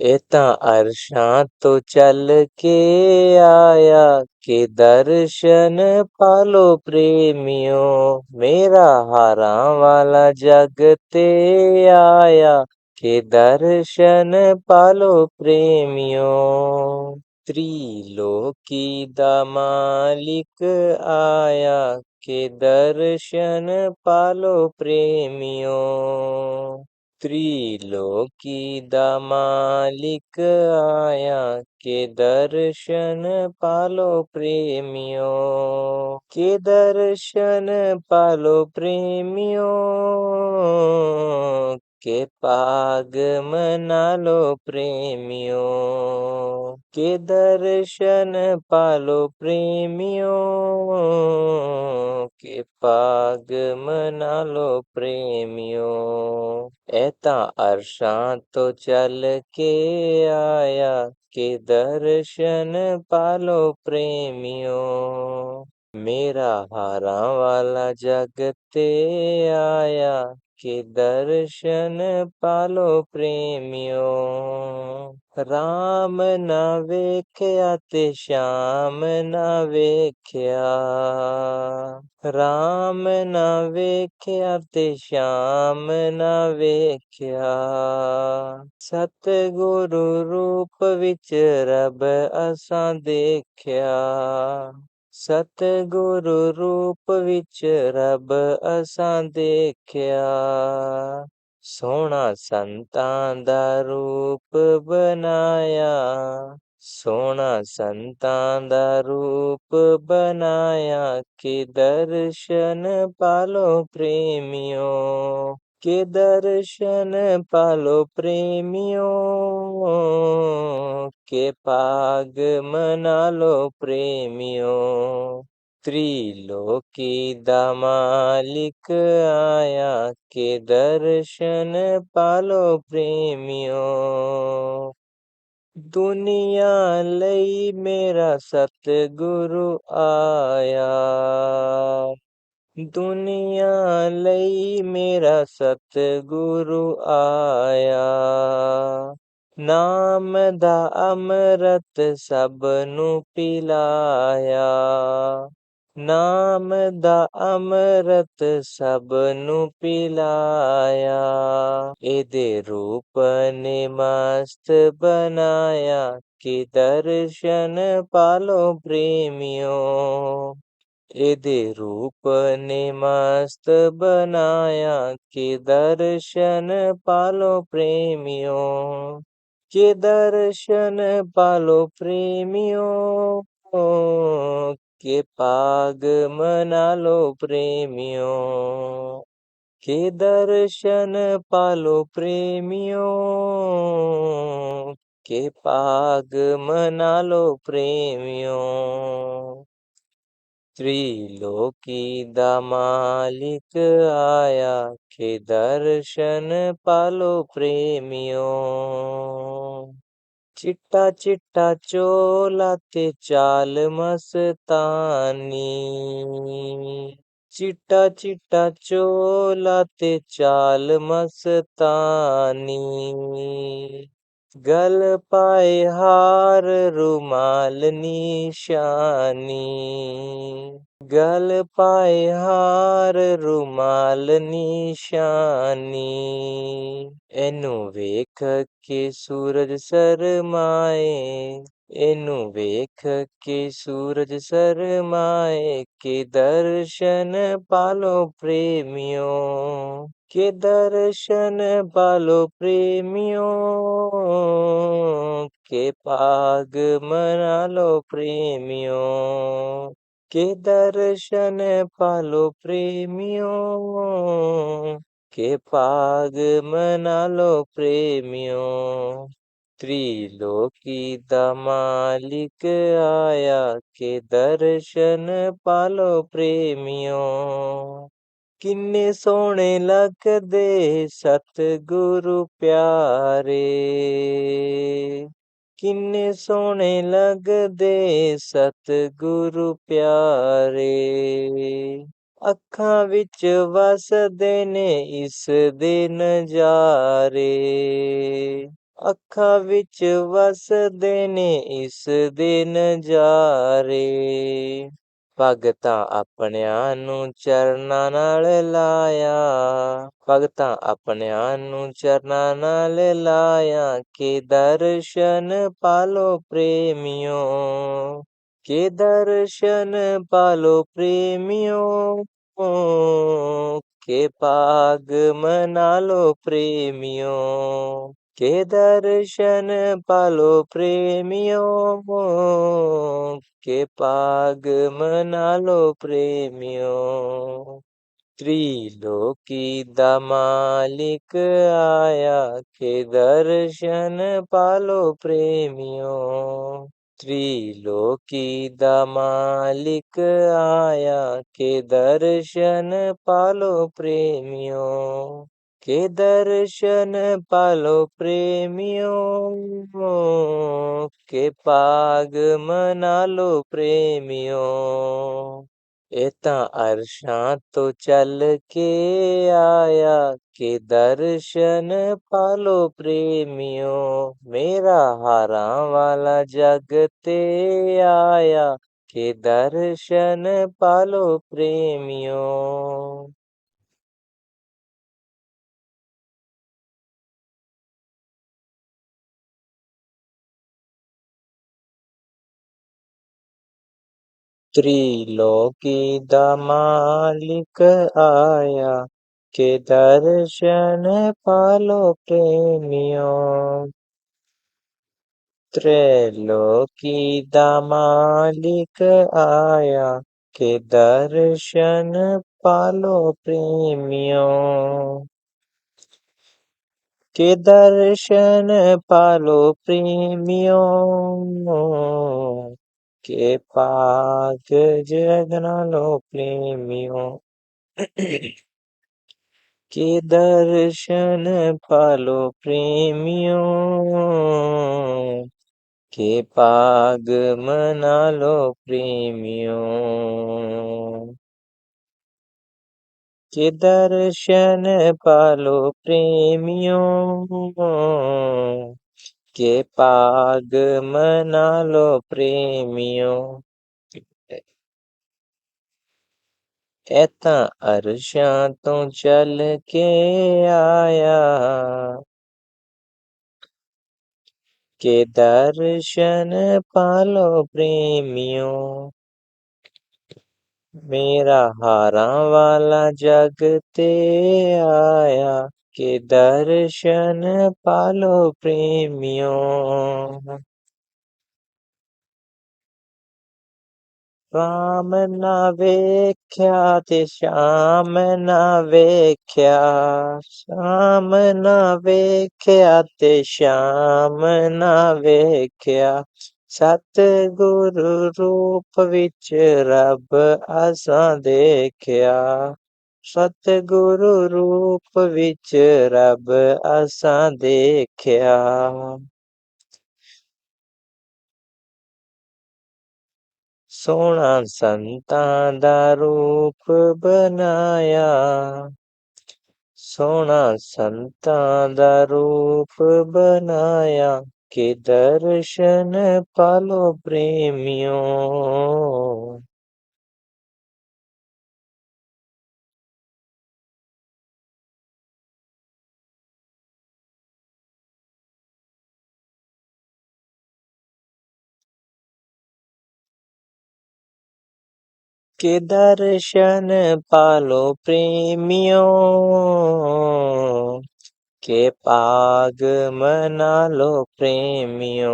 ਇਹ ਤਾਂ ਅਰਸ਼ਾਂ ਤੋਂ ਚੱਲ ਕੇ ਆਇਆ, ਕੇ ਦਰਸ਼ਨ ਪਾਲੋ ਪ੍ਰੇਮਿਓ। ਮੇਰਾ ਹਾਰਾਂ ਵਾਲਾ ਜਗ ਤੇ ਆਇਆ, ਕੇ ਦਰਸ਼ਨ ਪਾਲੋ ਪ੍ਰੇਮਿਓ। त्रिलोकी दा मालिक आया, के दर्शन पालो प्रेमियों। त्रिलोकी दा मालिक आया, के दर्शन पालो प्रेमियों, के दर्शन पालो प्रेमियों, के पाग मना लो प्रेमियों, के दर्शन पालो प्रेमियों, के पाग मना लो प्रेमियों। ਇਹ ਤਾਂ ਅਰਸ਼ਾਂ ਤੋਂ ਚੱਲ ਕੇ ਆਇਆ, ਕੇ ਦਰਸ਼ਨ ਪਾਲੋ ਪ੍ਰੇਮਿਓ। ਮੇਰਾ ਹਾਰਾਂ ਵਾਲਾ ਜਗ ਤੇ ਆਇਆ, ਕੇ ਦਰਸ਼ਨ ਪਾਲੋ ਪ੍ਰੇਮਿਓ। ਰਾਮ ਨਾ ਵੇਖਿਆ ਤੇ ਸ਼ਾਮ ਨਾ ਵੇਖਿਆ, ਰਾਮ ਨਾ ਵੇਖਿਆ ਤੇ ਸ਼ਾਮ ਨਾ ਵੇਖਿਆ। ਸਤਿਗੁਰੂ ਰੂਪ ਵਿੱਚ ਰੱਬ ਅਸਾਂ ਦੇਖਿਆ, ਸਤਿਗੁਰੂ ਰੂਪ ਵਿੱਚ ਰੱਬ ਅਸਾਂ ਦੇਖਿਆ। ਸੋਹਣਾ ਸੰਤਾਂ ਦਾ ਰੂਪ ਬਣਾਇਆ, ਸੋਹਣਾ ਸੰਤਾਂ ਦਾ ਰੂਪ ਬਣਾਇਆ, ਕੇ ਦਰਸ਼ਨ ਪਾਲੋ ਪ੍ਰੇਮਿਓ, ਕੇ ਦਰਸ਼ਨ ਪਾਲੋ ਪ੍ਰੇਮਿਓ, ਕੇ ਪਾਗ ਮਨਾ ਲੋ ਪ੍ਰੇਮਿਓ। त्रिलोकी दा मालिक आया, के दर्शन पालो प्रेमियो। दुनिया लई मेरा सतगुरु आया, दुनिया लई मेरा सतगुरु आया। ਨਾਮ ਦਾ ਅੰਮ੍ਰਿਤ ਸਭ ਨੂੰ ਪਿਲਾਇਆ, ਨਾਮ ਦਾ ਅੰਮ੍ਰਿਤ ਸਭ ਨੂੰ ਪਿਲਾਇਆ, ਇਹਦੇ ਰੂਪ ਨੇ ਮਸਤ ਬਣਾਇਆ, ਕਿ ਦਰਸ਼ਨ ਪਾਲੋ ਪ੍ਰੇਮਿਓ, ਇਹਦੇ ਰੂਪ ਨੇ ਮਸਤ ਬਣਾਇਆ, ਕਿ ਦਰਸ਼ਨ ਪਾਲੋ ਪ੍ਰੇਮਿਓ, ਕਿ ਦਰਸ਼ਨ ਪਾਲੋ ਪ੍ਰੇਮਿਓ, ਕਿ ਪਾਗ ਮਨਾ ਲੋ ਪ੍ਰੇਮਿਓ, ਕਿ ਦਰਸ਼ਨ ਪਾਲੋ ਪ੍ਰੇਮਿਓ, ਕਿ ਪਾਗ ਮਨਾ ਲੋ ਪ੍ਰੇਮਿਓ। त्रिलोकी दा मालिक आया, के दर्शन पालो प्रेमियो, चिट्टा चिट्टा चोला ते चाल मस्तानी, चिट्टा चिट्टा चोला ते चाल मस्तानी, गल पाए हार रुमाल निशानी, गल पाए हार रुमाल निशानी, एनू वेख के सूरज शरमाए, एनू वेख के सूरज शरमाए, के दर्शन पालो प्रेमियो, के दर्शन पालो प्रेमियो, के पाग मना लो प्रेमियो, के दर्शन पालो प्रेमियो, के पाग मना लो प्रेमियो। त्रिलोकी दा मालिक आया, के दर्शन पालो प्रेमियो, किन्ने सोहणे लगदे सतगुरु प्यारे, किन्ने सोहणे लगदे सतगुरु प्यारे, ਅੱਖਾਂ ਵਿੱਚ ਵਸਦੇ ਨੇ ਇਸ ਦੇ ਨਜ਼ਾਰੇ, ਅੱਖਾਂ ਵਿੱਚ ਵਸਦੇ ਨੇ ਇਸ ਦੇ ਨਜ਼ਾਰੇ, ਭਗਤਾਂ ਆਪਣਿਆਂ ਨੂੰ ਚਰਨਾਂ ਨਾਲ ਲਾਇਆ, ਭਗਤਾਂ ਆਪਣਿਆਂ ਨੂੰ ਚਰਨਾਂ ਨਾਲ ਲਾਇਆ, ਕਿ ਦਰਸ਼ਨ ਪਾਲੋ ਪ੍ਰੇਮਿਓ, ਕਿ ਦਰਸ਼ਨ ਪਾਲੋ ਪ੍ਰੇਮਿਓ, ਕਿ ਪਾਗ ਮਨਾ ਲੋ ਪ੍ਰੇਮਿਓ, ਕਿ ਦਰਸ਼ਨ ਪਾਲੋ ਪ੍ਰੇਮਿਓ, ਕਿ ਪਾਗ ਮਨਾ ਲੋ ਪ੍ਰੇਮਿਓ। त्रिलोकी दा मालिक आया, के दर्शन पालो प्रेमियो, त्रिलोकी दा मालिक आया, के दर्शन पालो प्रेमियो, के दर्शन पालो प्रेमियो, के पाग मना लो प्रेमियो। ਇਹ ਤਾਂ ਅਰਸ਼ਾਂ ਤੋਂ ਚੱਲ ਕੇ ਆਇਆ, ਕਿ ਦਰਸ਼ਨ ਪਾਲੋ ਪ੍ਰੇਮਿਓ, ਮੇਰਾ ਹਾਰਾਂ ਵਾਲਾ ਜਗ ਤੇ ਆਇਆ, ਕਿ ਦਰਸ਼ਨ ਪਾਲੋ ਪ੍ਰੇਮਿਓ। त्रिलोकी दा मालिक आया, के दर्शन पालो प्रेमियो, त्रिलोकी दा मालिक आया, के दर्शन पालो प्रेमियो, के दर्शन पालो प्रेमियो, के पाग जगना लो प्रेमियो, के दर्शन पालो प्रेमियो, के पाग मना लो प्रेमियो, के दर्शन पालो प्रेमियो, के पाग मना लो प्रेमियों। ਇਹ ਤਾਂ ਅਰਸ਼ਾਂ ਤੋਂ ਚੱਲ ਕੇ ਆਇਆ के दर्शन पालो प्रेमियों। मेरा हारा वाला जग ते आया के दर्शन पालो प्रेमियों। राम ना वेख्या ते श्याम ना वेख्या, श्याम ना वेख्या ते श्याम ना वेख्या। सतगुरु रूप विच रब असां देखया, सतगुरु रूप विच रब असां देखया। सोना संतां दा रूप बनाया, सोना संतां दा रूप बनाया के दर्शन पालो प्रेमियों। के दर्शन पालो प्रेमियों, के पाग मना लो प्रेमियों।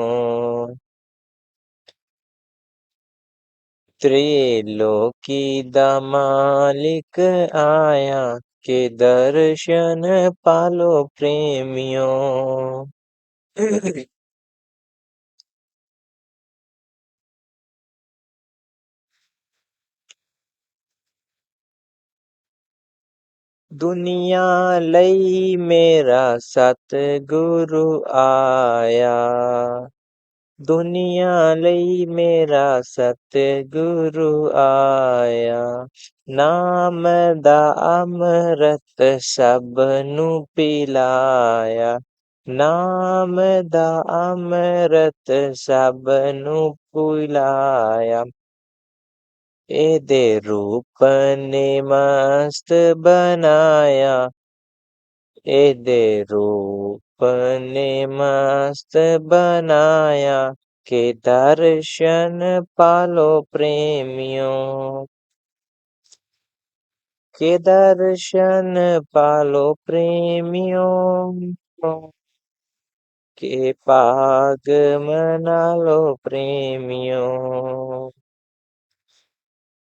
त्रिलोकी दा मालिक आया के दर्शन पालो प्रेमियों। दुनिया लई मेरा सतगुरु आया, दुनिया लई मेरा सतगुरु आया। नाम दा अमृत सब नू पिलाया, नाम दा अमृत सब नू पिलाया। एदे रूप ने मस्त बनाया, एदे रूप ने मस्त बनाया के दर्शन पालो प्रेमियों। के दर्शन पालो प्रेमियों, के पाग मना लो प्रेमियों।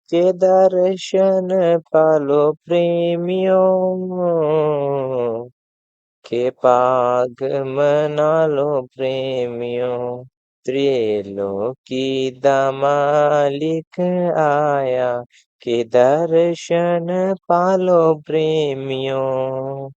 के दर्शन पालो प्रेमियों, के पाग मना लो प्रेमियों। त्रिलोकी दा मालिक आया के दर्शन पालो प्रेमियों।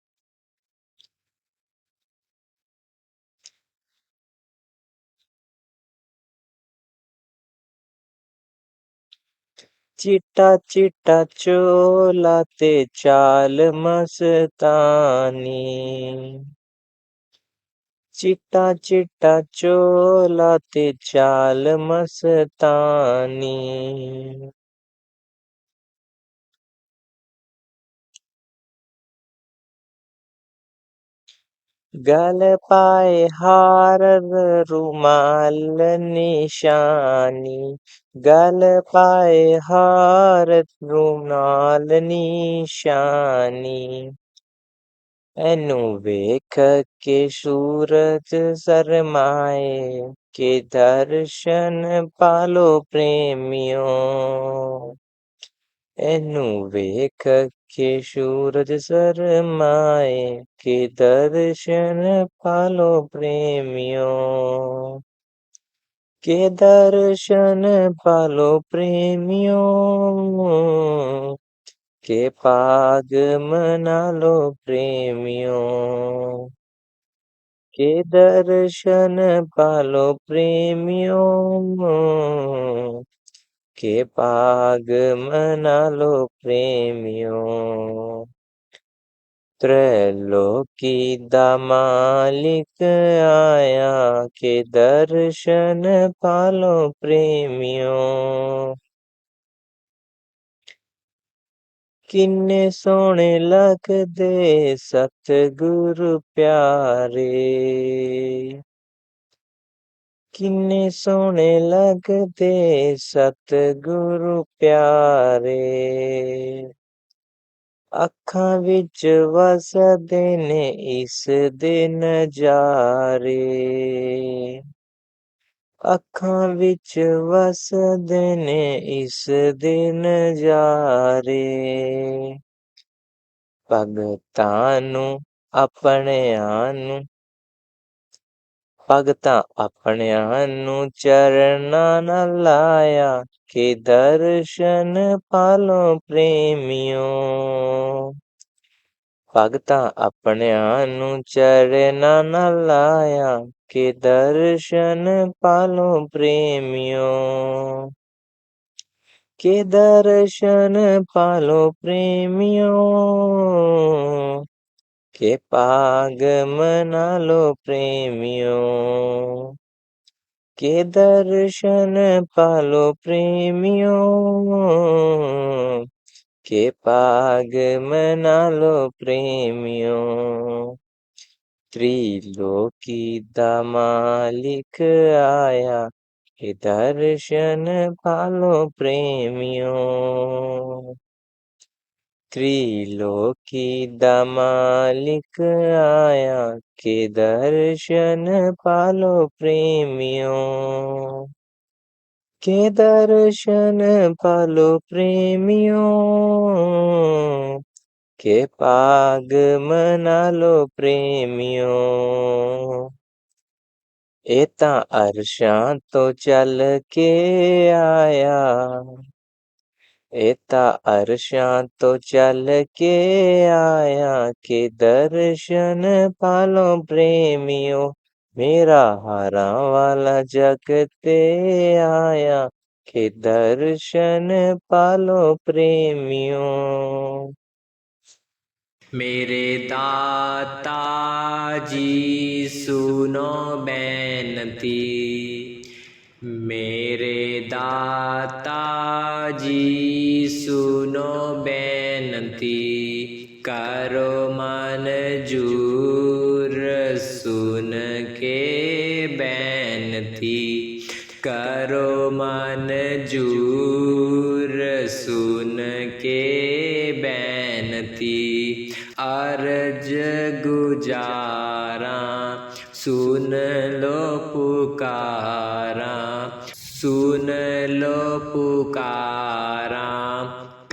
चिट्टा चिट्टा चोला ते चाल मस्तानी, चिट्टा चिट्टा चोला ते चाल मस्तानी। गल पाए हार रुमाल निशानी, गल पाए हार रुमाल निशानी। एनू वेख के सूरज शरमाए के दर्शन पालो प्रेमियों। एनू वेख के सूरज शरमाए के दर्शन पालो प्रेमियों। के दर्शन पालो प्रेमियों, के पाग मना लो प्रेमियों। के दर्शन पालो प्रेमियों, के पाग मना लो प्रेमियों। त्रैलोकी दा मालिक आया के दर्शन पालो प्रेमियों। किन्ने सोहणे लगदे सतगुरु प्यारे, किन्ने सोहणे लगदे सतगुरु प्यारे। अखां विच वसदे ने इस दे नजारे, अखां विच वसदे ने इस दे नजारे। भगतां नूं अपणिआं नूं, भगतां अपणिआं नूं चरनां नाल लाया के दर्शन पालो प्रेमियों। भगतां अपणिआं नूं चरनां नाल लाया के दर्शन पालो प्रेमियों। के दर्शन पालो प्रेमियों, के पाग मना लो प्रेमियों। के दर्शन पालो प्रेमियों, के पाग मना लो प्रेमियों। त्रिलोकी दा मालिक आया के दर्शन पालो प्रेमियों। त्रिलोकी दा मालिक आया के दर्शन पालो प्रेमियों। के दर्शन पालो प्रेमियों, के पाग मना लो प्रेमियों। ए तां अरशां तो चल के आया, ए तां अरशां तो चल के आया के दर्शन पालो प्रेमियों। मेरा हारां वाला जग ते आया के दर्शन पालो प्रेमियों। मेरे दाता जी सुनो बेनती, मेरे दाता जी सुनो बेनती। करो मंजूर सुन के बेनती, करो मंजूर सुन के बेनती। अर्ज गुजारा सुन लो पुकारा, सुन लो पुकारा।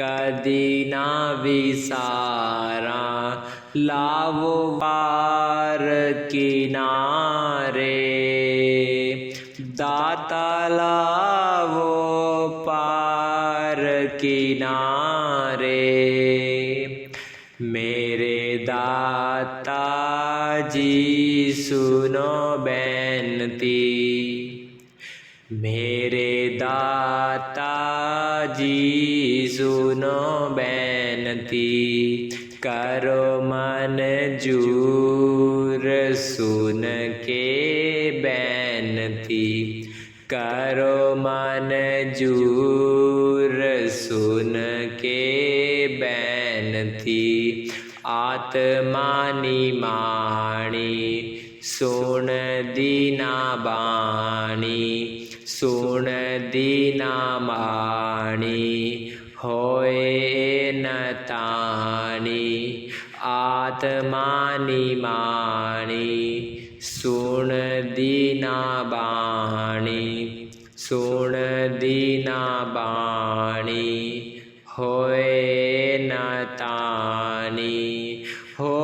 कदी ना विसारा लावो पार किनारे, दाता लावो पार किनारे। मेरे दाता जी सुनो बेनती, मेरे दाता जी सुनो बेनती। करो मंजूर सुन के बेनती, करो मंजूर सुन के बेनती। आत्मा निमाणी सुन दीना बाणी, सुन दीना बाणी। होए न ताणी आत्मा निमाणी, सुन दीना बाणी, सुन दीना बाणी। होए न ताणी हो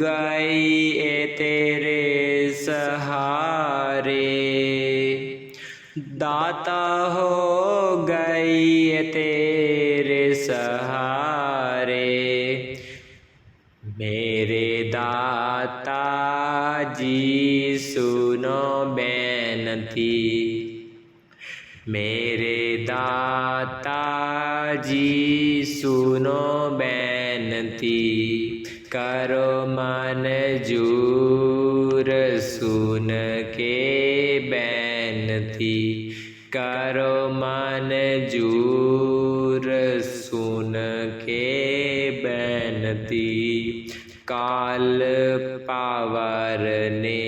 गई ए तेरे सहारे, दाता हो गई ए तेरे सहारे। मेरे दाता जी सुनो बेनती, मेरे दाता जी सुनो बेनती। थी करो मन जूर सुन के बैन थी करो मन जूर सुन के बैन थी काल पावर ने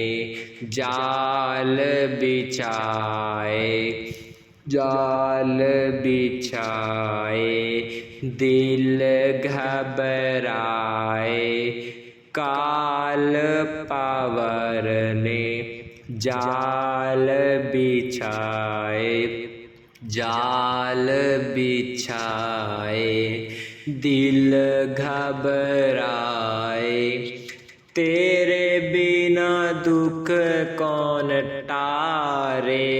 जाल बिछाए दिल घबराए काल पावर ने जाल बिछाए दिल घबराए तेरे बिना दुख कौन टारे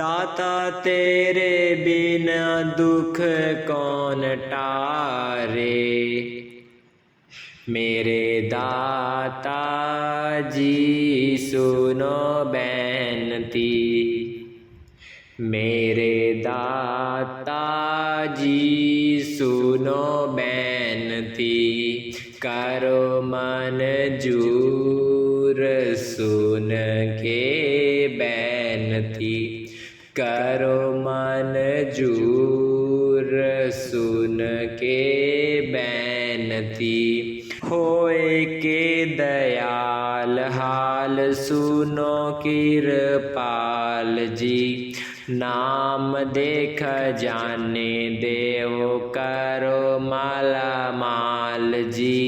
दाता तेरे बिना दुख कौन टारे मेरे दाता जी सुनो बेनती मेरे दाता जी सुनो बेनती करो मन जूर सुन के बैनती करो मन जूर सुन के बैनती होए के दयाल हाल सुनो कृपाल जी नाम देख जाने देव करो माला माल जी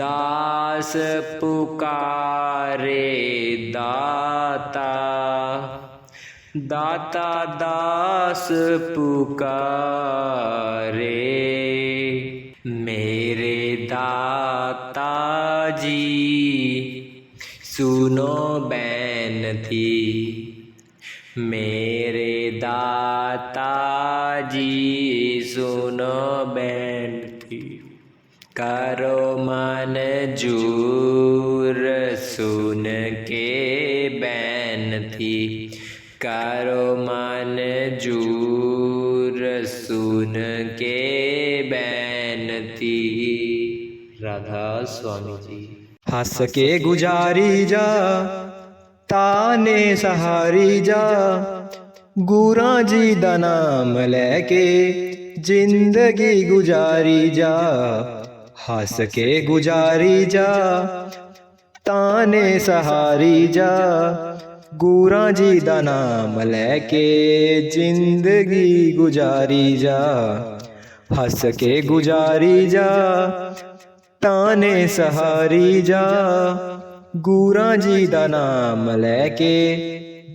दास पुकारे दाता दाता दास पुकारे मेरे दाता जी सुनो बैनती मेरे दाता जी सुनो बैनती करो मन जूर सुन के बैनती करो मन जूर सुन के बैनती। राधा स्वामी जी। हंस के गुजारी जा ताने सहारी जा गुरा जी दा नाम लैके जिंदगी गुजारी जा हंस के गुजारी जा ताने सहारी जा गुरा जी दा नाम लैके जिंदगी गुजारी जा हंस के गुजारी जा ताने सहारी जा गुरा जी दा नाम लैके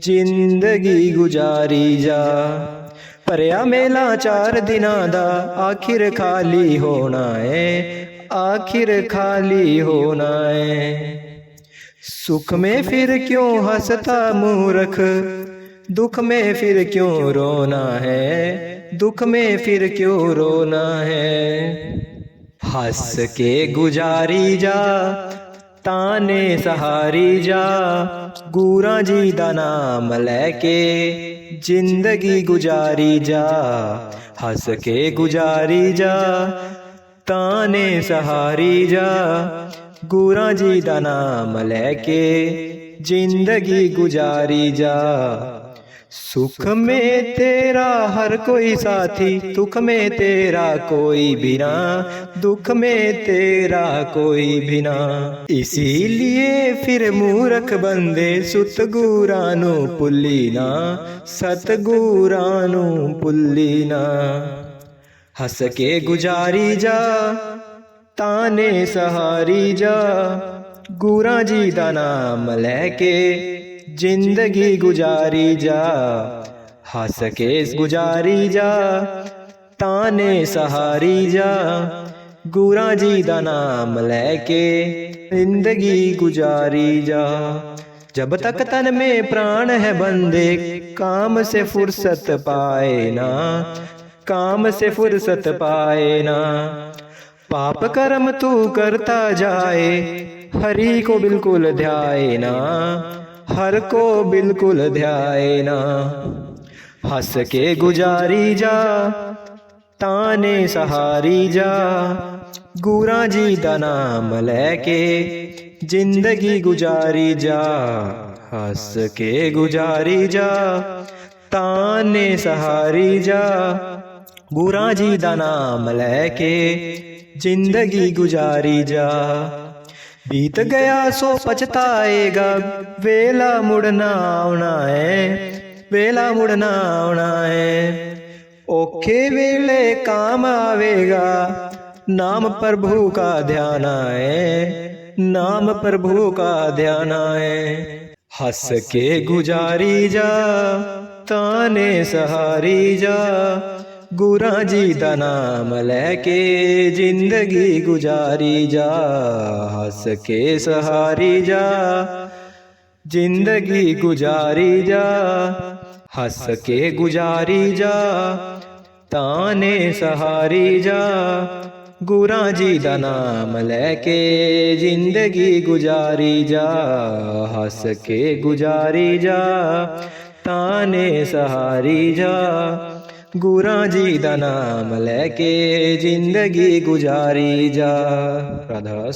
जिंदगी गुजारी जा भरिया मेला 4 दिनां दा आखिर खाली होना है आखिर खाली होना है सुख में फिर क्यों हंसता मूर्ख दुख में फिर क्यों रोना है दुख में फिर क्यों रोना है हंस के गुजारी जा ताने सहारी जा गुरा जी दा नाम लैके जिंदगी गुजारी जा हंस के गुजारी जा ताने सहारी जा गुरा जी दा नाम लैके जिंदगी गुजारी जा सुख में तेरा हर कोई साथी दुख में तेरा कोई बिना दुख में तेरा कोई बिना इसीलिए फिर मूर्ख बंदे सतगुरानु भुल्ली ना सतगुरानु भुल्ली ना हंस के गुजारी जा ताने सहारी जा गुरा जी दा नाम लैके जिंदगी गुजारी जा हंस के गुजारी जा ताने सहारी जा गुरा जी दा नाम लैके जिंदगी गुजारी जा जब तक तन में प्राण है बंदे काम से फुर्सत पाए ना काम से फुर्सत पाए ना पाप कर्म तू करता जाए हरि को बिल्कुल ध्याए ना हर को बिल्कुल ध्याए ना हंस के गुजारी जा ताने सहारी जा गुरां जी दा नाम लैके जिंदगी गुजारी जा हस के गुजारी जा ताने सहारी जा गुरां जी दा नाम लैके जिंदगी गुजारी जा बीत गया सो पछताएगा वेला मुड़ना आना है वेला मुड़ना आना है औखे वेले काम आवेगा नाम प्रभु का ध्यान आए नाम प्रभु का ध्यान आए हंस के गुजारी जा ताने सहारी जा गुरां जी दा नाम लैके जिंदगी गुजारी जा हंस के सहारी जा जिंदगी गुजारी जा हंस के गुजारी जा ताने सहारी जा गुरां जी दा नाम लैके जिंदगी गुजारी जा हंस के गुजारी जा ताने सहारी जा गुरां जी दा नाम लैके जिंदगी गुजारी जा। राधा